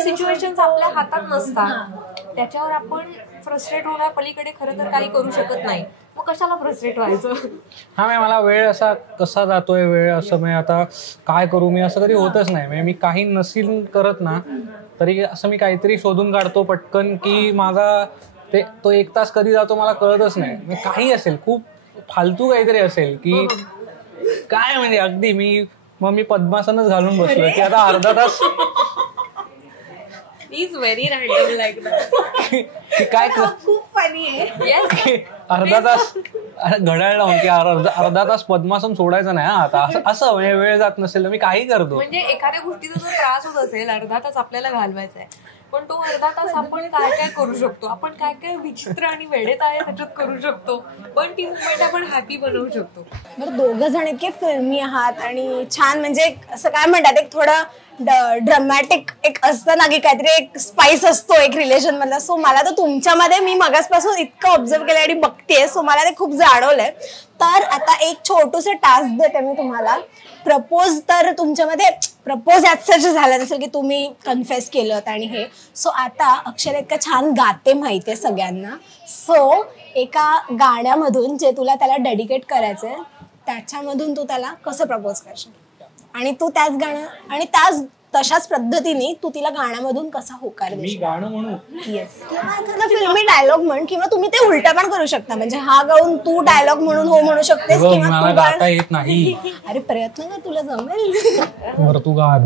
सिच्युएशन्स आपल्या हातात नसतात, त्याच्यावर आपण फ्रस्ट्रेट होण्या पलीकडे खरं तर काही करू शकत नाही. मग कशाला फ्रस्ट्रेट व्हायचं. हा, मला वेळ असा कसा जातोय वेळ असं, म्हणजे आता काय करू मी असं कधी होतच नाही. म्हणजे मी काही नसील करत ना तरी असं मी काहीतरी शोधून काढतो पटकन की माझा तो 1 तास कधी जातो मला कळतच नाही. काही असेल, खूप फालतू काहीतरी असेल की काय म्हणजे अगदी मी पद्मासनच घालून बसलो की आता अर्धा तास is very random like that. काय खूप फनी आहे. अर्धा तास घड्याळ लावून की अर्धा तास पद्मासन सोडायचं नाही आता, असं म्हणजे वेळ जात नसेल तर मी काही करतो. म्हणजे एखाद्या गोष्टीचा जो त्रास होत असेल, अर्धा तास आपल्याला घालवायचा आहे, पण तो अर्धा तास आपण काय काय करू शकतो, आपण काय काय विचित्र आणि वेडेत आहे त्याच्यात करू शकतो, पण ती मुवमेंट आपण हॅपी बनवू शकतो. बरं, दोघं जण इतके फिल्मी आहात आणि छान, म्हणजे असं काय म्हणतात, एक थोडं ड्रामॅटिक एक असतं ना की काहीतरी एक स्पाइस असतो एक रिलेशन मधला. सो मला तर तुमच्यामध्ये मी मगासपासून इतकं ऑब्झर्व केलं आणि बघतेय, सो मला ते खूप जाणवलंय. तर आता एक छोटूसं टास्क देते मी तुम्हाला. प्रपोज तर तुमच्यामध्ये प्रपोज ॲज सच झालं नसेल की तुम्ही कन्फेस केलं आणि हे. सो आता अक्षर इतकं छान गाते माहिती आहे सगळ्यांना. सो एका गाण्यामधून जे तुला त्याला डेडिकेट करायचंय त्याच्यामधून तू त्याला कसं प्रपोज करशील, आणि तू त्याच गाणं आणि तशाच पद्धतीने तू तिला गाण्यामधून कसा होकार देशील. गाणं म्हणू? येस. किंवा एखादा फिल्मी डायलॉग म्हण, किंवा तुम्ही ते उलटा पण करू शकता. म्हणजे हा गाऊन तू डायलॉग म्हणून हो म्हणू शकतेस, किंवा तू गाता येत नाही. अरे प्रयत्न कर, तुला जमेल. बरं, तू गा.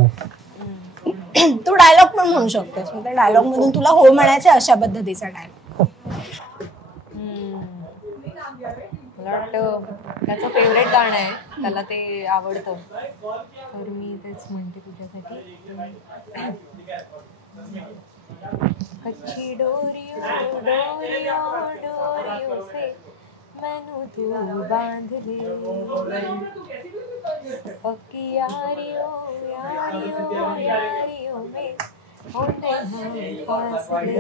तू डायलॉग पण म्हणू शकतेस, त्या डायलॉग मधून तुला हो म्हणायचं अशा पद्धतीचा डायलॉग. मला वाटतं त्याचं फेवरेट गाणं आहे, त्याला ते आवडतं, तर मी तेच म्हणते तुझ्यासाठी. कच्ची डोरियो डोरियो डोरियो से मैनू तू बांध ले, पक्की यारियो यारियो यारियो में होने हैं फासले,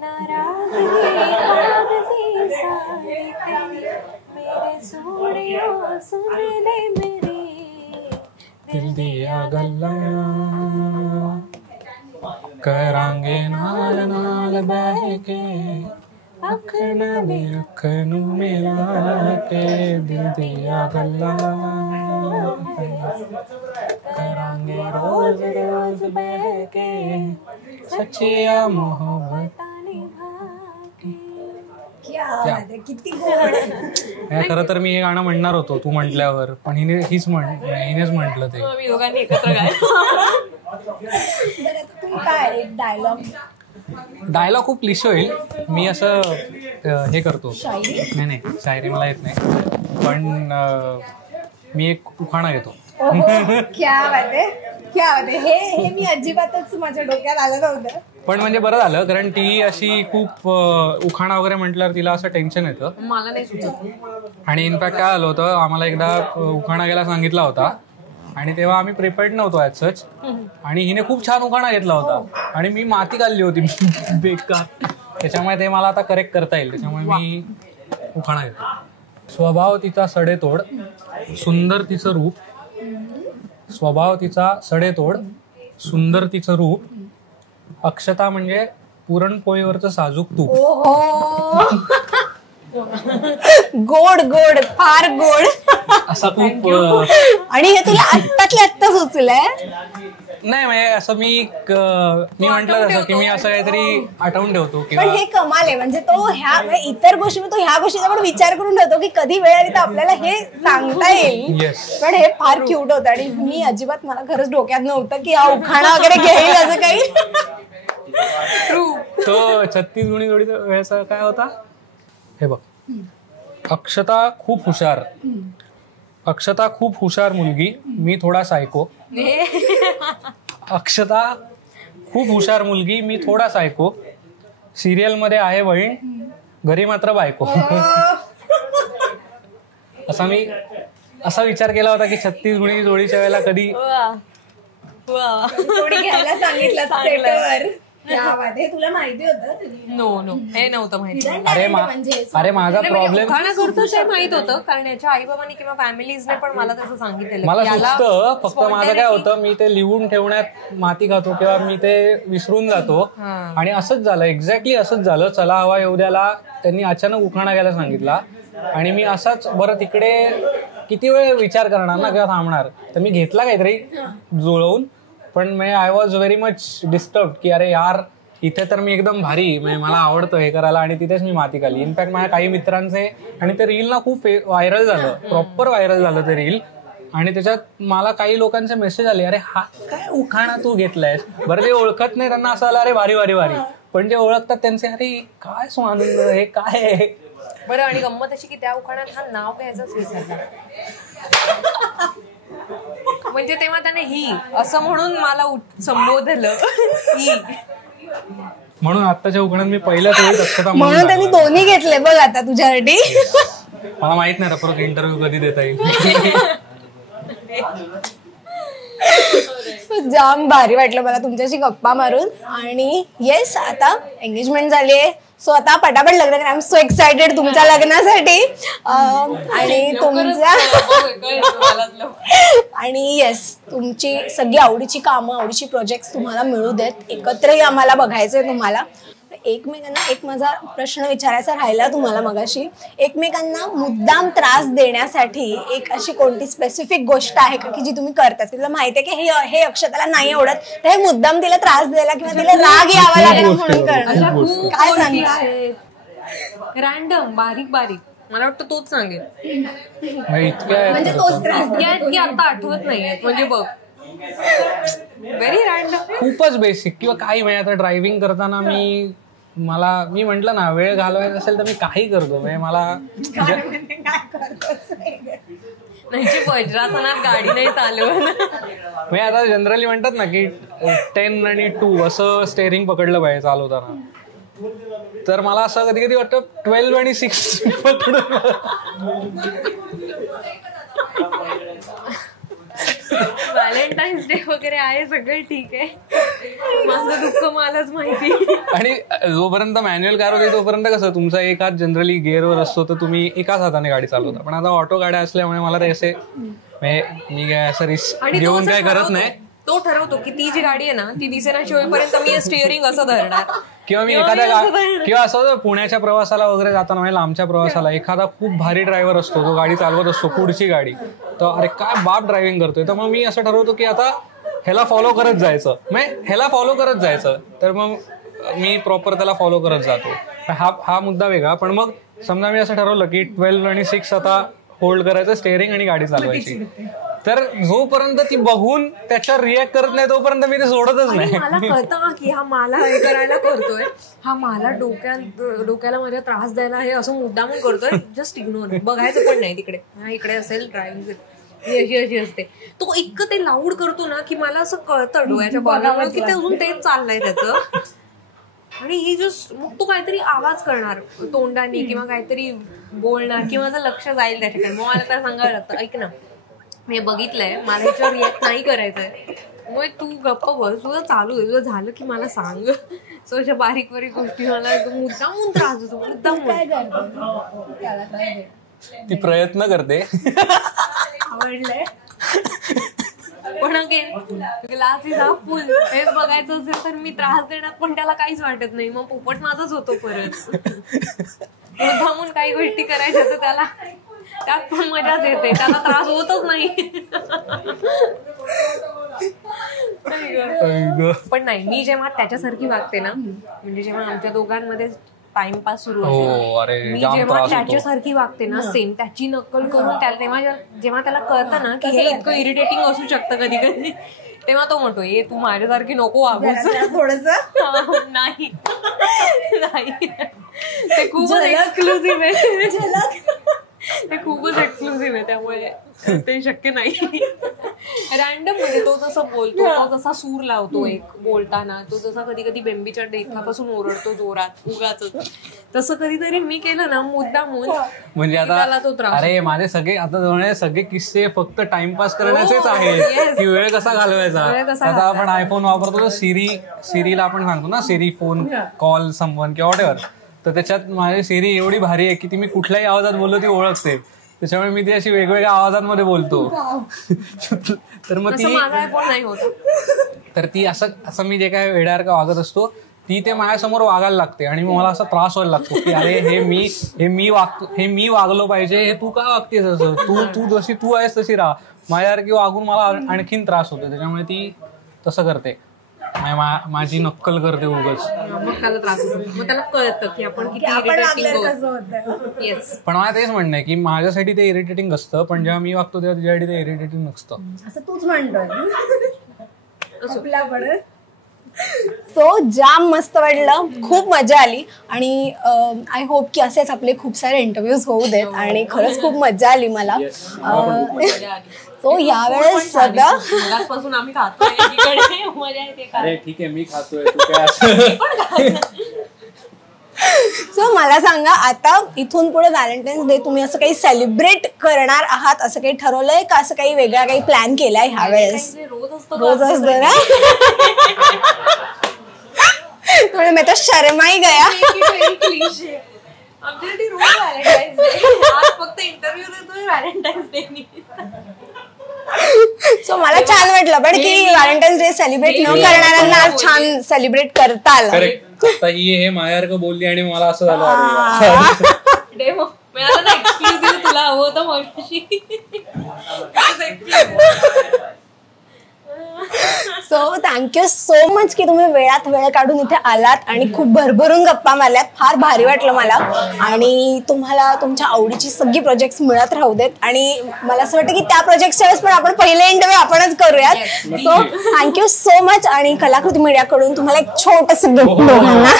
नाराज़गी सारी तेरी, मेरे सोनिया सुन ले मेरी, दिल दिया गल्ला करांगे नाल नाल बह के, अख नाले अख नू मिला के, दिल दिया गल्ला करांगे रोज रोज बह के, सच्चिया मोहब्बत किती गोड. खरं तर मी हे गाणं म्हणणार होतो तू म्हटल्यावर, पण हिनेच म्हटलं ते. मी दोघांनी एकत्र गायलं. तू काय एक डायलॉग खूप क्लिशे होईल. मी असं हे करतो. नाही शायरी मला येत नाही, पण मी एक उखाणा घेतो. क्या बात आहे. हे मी अजिबातच माझ्या डोक्यात आलं नव्हतं. पण म्हणजे बरं झालं, कारण ती अशी खूप उखाणा वगैरे म्हटल्यावर तिला असं टेन्शन येतं. मला नाही सुचत. आणि इनफॅक्ट काय झालं होतं, आम्हाला एकदा उखाणा घ्यायला सांगितला होता आणि तेव्हा आम्ही प्रिपेअर्ड नव्हतो ॲज सच, आणि हिने खूप छान उखाणा घेतला होता आणि मी माती खाल्ली होती बेकार. त्याच्यामुळे ते मला आता करेक्ट करता येईल, त्याच्यामुळे मी उखाणा घेतो. स्वभाव तिचा सडेतोड, सुंदर तिचं रूप. स्वभाव तिचा सडेतोड, सुंदर तिचं रूप. अक्षता म्हणजे पुरणपोळीवरचं साजूक तूप. गोड फार गोड. असा खूप. आणि हे तुला आत्तातल्या आत्ता सुचलंय? नाही म्हणजे असं मी म्हंटल तसं की मी असं काहीतरी आठवून ठेवतो. पण हे कमाल आहे, म्हणजे तो इतर गोष्टी तो ह्या गोष्टीचा पण विचार करून ठेवतो की कधी वेळ आली तर आपल्याला हे सांगता येईल. पण हे फार क्यूट होतं आणि मी अजिबात, मला खरंच डोक्यात नव्हतं की हा उखाणा वगैरे घेईल असं काही. तो 36 गुणी जोडीचा वेळेचा काय होता हे बघ. अक्षता खूप हुशार मुलगी, मी थोडा सायको. अक्षता खूप हुशार मुलगी, मी थोडा सायको. सिरियल मध्ये आहे बहीण, घरी मात्र बायको. असा विचार केला होता की 36 गुणी जोडीच्या वेळेला कधी घ्यायला सांगितलं. तुला माहिती होतं? नो हे नव्हतं माहिती. अरे माझा प्रॉब्लेम माहित होतं, कारण याच्या आई बाबांनी किंवा फॅमिलीजने पण मला तसं सांगितलेलं. मला सुचतं, फक्त माझं काय होतं, मी ते लिहून ठेवण्यात माती खातो किंवा मी ते विसरून जातो. आणि असंच झालं, एक्झॅक्टली असंच झालं. चला हवा येऊद्याला त्यांनी अचानक उखाणा घ्यायला सांगितला आणि मी असाच बरं तिकडे किती वेळ विचार करणार ना किंवा थांबणार, तर मी घेतला काहीतरी जुळवून. पण I was very much disturb की अरे यार इथे तर मी एकदम भारी, मला आवडतं हे करायला, आणि तिथेच मी माती खाल्ली. इनफॅक्ट माझ्या काही मित्रांचे, आणि ते रील ना खूप व्हायरल झालं, प्रॉपर व्हायरल झालं ते रील. आणि त्याच्यात मला काही लोकांचे मेसेज आले, अरे हा काय उखाणा तू घेतलायस. बरं जे ओळखत नाही त्यांना असं आलं अरे भारी भारी भारी, पण जे ओळखतात त्यांचे अरे काय स्वानंद हे काय आहे. बरं, आणि गंमत अशी की त्या उखाण्यात हा नाव घ्यायचंच विसरला. म्हणजे तेव्हा त्याने ही असं म्हणून मला संबोधलं. ही म्हणून आत्ताच्या उखाण्यात मी पहिल्याच वेळी अक्षता म्हणून त्यांनी दोन्ही घेतले बघ आता तुझ्यासाठी. मला माहित नाही परत इंटरव्ह्यू कधी देता येईल. जाम भारी वाटलं मला तुमच्याशी गप्पा मारून. आणि येस, आता एंगेजमेंट झाली आहे, सो आता पटापट लग्न करा. आय एम सो एक्सायटेड तुमच्या लग्नासाठी. आणि तुमच्या आणि येस, तुमची सगळी आवडीची कामं, आवडीची प्रोजेक्ट्स तुम्हाला मिळू देत. एकत्रही आम्हाला बघायचंय तुम्हाला. एकमेकांना एक माझा प्रश्न विचारायचा राहिला तुम्हाला मगाशी, एकमेकांना मुद्दाम त्रास देण्यासाठी एक अशी कोणती स्पेसिफिक गोष्ट आहे का की जी तुम्ही करता? तुला माहितीये की हे अक्षताला नाही आवडत, तर हे मुद्दाम तिला त्रास द्यायला किंवा तिला राग यावा लागला म्हणून करणं. काय सांगता? रॅन्डम बारीक बारीक मला वाटतं तोच सांगेल. म्हणजे तोच त्रास की आता आठवत नाहीये. म्हणजे बघ, व्हेरी रॅन्डम, खूपच बेसिक. किंवा काही म्हणजे आता ड्रायव्हिंग करताना मी म्हंटल ना, वेळ घालवायचा असेल तर मी काही करतो. म्हणजे मला वज्रासनात गाडी नाही चालवत. म्हणजे आता जनरली म्हणतात ना की 10 आणि 2 असं स्टेअरिंग पकडलं पाहिजे चालवताना. तर मला असं कधी कधी वाटतं 12 आणि 6 पकडून. व्हॅलेंटाईन्स डे वगैरे आहे, सगळं ठीक आहे. माझं दुःख मलाच माहिती. आणि जोपर्यंत मॅन्युअल कार होती तोपर्यंत कसं तुमचा एक हात जनरली गिअरवर असतो, तर तुम्ही एकाच हाताने गाडी चालवता. पण आता ऑटो गाड्या असल्यामुळे मला ते असे, मी काय असं रिस्क घेऊन काय करत नाही. तो ठरवतो की ती जी गाडी आहे ना ती दिसेनाशी होईपर्यंत मी स्टिअरिंग असं धरणार. किंवा मी किंवा असं पुण्याच्या प्रवासाला वगैरे जाताना, म्हणजे लांबच्या प्रवासाला एखादा खूप भारी ड्रायव्हर असतो, तो गाडी चालवत असतो पुढची गाडी, तर अरे काय बाप ड्रायव्हिंग करतोय. तर मग मी असं ठरवतो की आता ह्याला फॉलो करत जायचं. तर मग मी प्रॉपर त्याला फॉलो करत जातो. हा मुद्दा वेगळा. पण मग समजा मी असं ठरवलं की 12 आणि 6 आता होल्ड करायचं स्टेअरिंग आणि गाडी चालवायची, तर जोपर्यंत ती बघून त्याच्यावर रिॲक्ट करत नाही तोपर्यंत मी ते सोडतच नाही. मला कळतं की हा मला हे करायला करतोय, हा मला डोक्याला माझ्या त्रास द्यायला हे असं मुद्दामून करतोय. जस्ट इग्नोर, बघायचं पण नाही तिकडे. हा इकडे असेल ड्रायव्हिंग अशी असते. तो इतकं ते लाऊड करतो ना की मला असं कळतं डोळ्याच्या कॉर्नरवर की ते अजून तेच चाललंय त्याचं. आणि ही जस्ट मग तो काहीतरी आवाज करणार तोंडाने किंवा काहीतरी बोलणार किंवा माझं लक्ष जाईल त्याच्याकडे. मग मला तर सांगायला लागतं, ऐक ना मी बघितलंय, मला ह्याच्यावर रिॲक्ट नाही करायचंय, मग तू गप्प बस, तुझं चालू आहे, तुझं झालं की मला सांग. सो अशा बारीक बारीक गोष्टी मला मुद्दामून त्रास होतो. ती प्रयत्न करते. आवडलंय पण ग्लास इज हाफ फुल हेच बघायचं असेल तर मी त्रास देण्यात पण त्याला काहीच वाटत नाही. मग पोपट माझाच होतो परत. मुद्दामून काही गोष्टी करायच्या तर त्याला त्यात पण मजाच येते, त्याला त्रास होतच नाही. पण नाही, मी जेव्हा त्याच्यासारखी वागते ना, म्हणजे जेव्हा आमच्या दोघांमध्ये टाइमपास सुरू असतो, मी जेव्हा त्याच्यासारखी वागते ना सेम त्याची नक्कल करून तेव्हा जेव्हा त्याला कळतं ना की हे इतकं इरिटेटिंग असू शकतं कधी कधी, तेव्हा तो म्हणतो ए तू माझ्यासारखी नको वागूस. थोडस नाही ते खूपच एक्सक्लुझिव्ह आहे, ते खूपच एक्सक्लुझिव्ह आहे, त्यामुळे ते शक्य नाही. रॅन्डम म्हणजे तो जसं बोलतो, तो जसा सूर लावतो एक बोलताना, तो जसा कधी कधी बेंबीच्या देठापासून ओरडतो जोरात उगाच, तसं कधीतरी मी केलं ना मुद्दामून, म्हणजे आता तो त्रास. अरे माझे सगळे किस्से फक्त टाइमपास करण्याचेच आहेत की वेळ कसा घालवायचा. आता आपण आयफोन वापरतो तर सिरीला आपण सांगतो ना सिरी फोन कॉल समवन किंवा व्हॉटएव्हर, तर त्याच्यात माझी सिरी एवढी भारी आहे की ती मी कुठल्याही आवाजात बोललो ती ओळखते, त्याच्यामुळे मी ती अशी वेगवेगळ्या आवाजांमध्ये बोलतो. तर मग ती असं मी जे काय वेड्यासारखं वागत असतो ती ते माझ्यासमोर वागायला लागते आणि मला असा त्रास व्हायला लागतो की अरे हे मी वागलो पाहिजे, हे तू का वागतेस असं, तू जशी तू आहेस तशी राहा. माझ्यासारखी वागून मला आणखीन त्रास होतो, त्याच्यामुळे ती तसं करते, माझी नक्कल करते उगाच. मग त्याला त्रास होतो, मग त्याला कळतं की आपण किती इरिटेटिंग. येस, पण मला तेच म्हणणं आहे की माझ्यासाठी ते इरिटेटिंग असतं, पण जेव्हा मी वागतो तेव्हा तुझ्यासाठी ते इरिटेटिंग नसतं, असं तूच म्हणतोय. सो जाम मस्त वाटलं, खूप मजा आली आणि आय होप की असेच आपले खूप सारे इंटरव्ह्यूज होऊ देत आणि खरंच खूप मजा आली मला. तो यावेळेस सगळं आम्ही खातोय, ठीक आहे मी खातोय. सो मला सांगा, आता इथून पुढे व्हॅलेंटाईन्स डे तुम्ही असं काही सेलिब्रेट करणार आहात, असं काही ठरवलंय का, असं काही वेगळा काही प्लॅन केलाय ह्या वेळेस? रोज असतो ना. थोडं मी तर शर्माई गया. आमच्यासाठी रोज व्हॅलेंटाईन्स डे, आज फक्त इंटरव्ह्यू देतोय व्हॅलेंटाईन्स डे. सो मला छान वाटलं पण की व्हॅलेंटाईन्स डे सेलिब्रेट न करणाऱ्यांना छान सेलिब्रेट करता आलं. आता ही हे माझ्यासारखं बोलली आणि मला असं झालं डेमो मिळालं ना, एक्सक्लुझिव्ह तुला हवं होतं मगाशी. सो थँक्यू सो मच की तुम्ही वेळात वेळ काढून इथे आलात आणि खूप भरभरून गप्पा मारल्यात, फार भारी वाटलं मला. आणि तुम्हाला तुमच्या आवडीची सगळी प्रोजेक्ट्स मिळत राहू देत आणि मला असं वाटतं की त्या प्रोजेक्टच्या वेळेस पण आपण पहिले इंटरव्ह्यू आपणच करूयात. सो थँक्यू सो मच आणि कलाकृती मीडियाकडून तुम्हाला एक छोटस गिफ्ट दोघांना.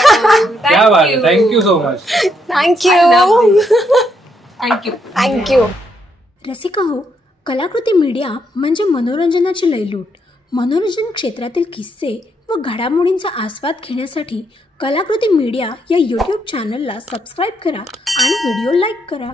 Thank you so much. Thank you. Rasika हो, कलाकृती मीडिया म्हणजे मनोरंजनाची लयलूट. मनोरंजन क्षेत्रातील किस्से व घडामोडींचा आस्वाद घेण्यासाठी कलाकृती मीडिया या यूट्यूब चॅनलला सबस्क्राईब करा आणि व्हिडिओ लाईक करा.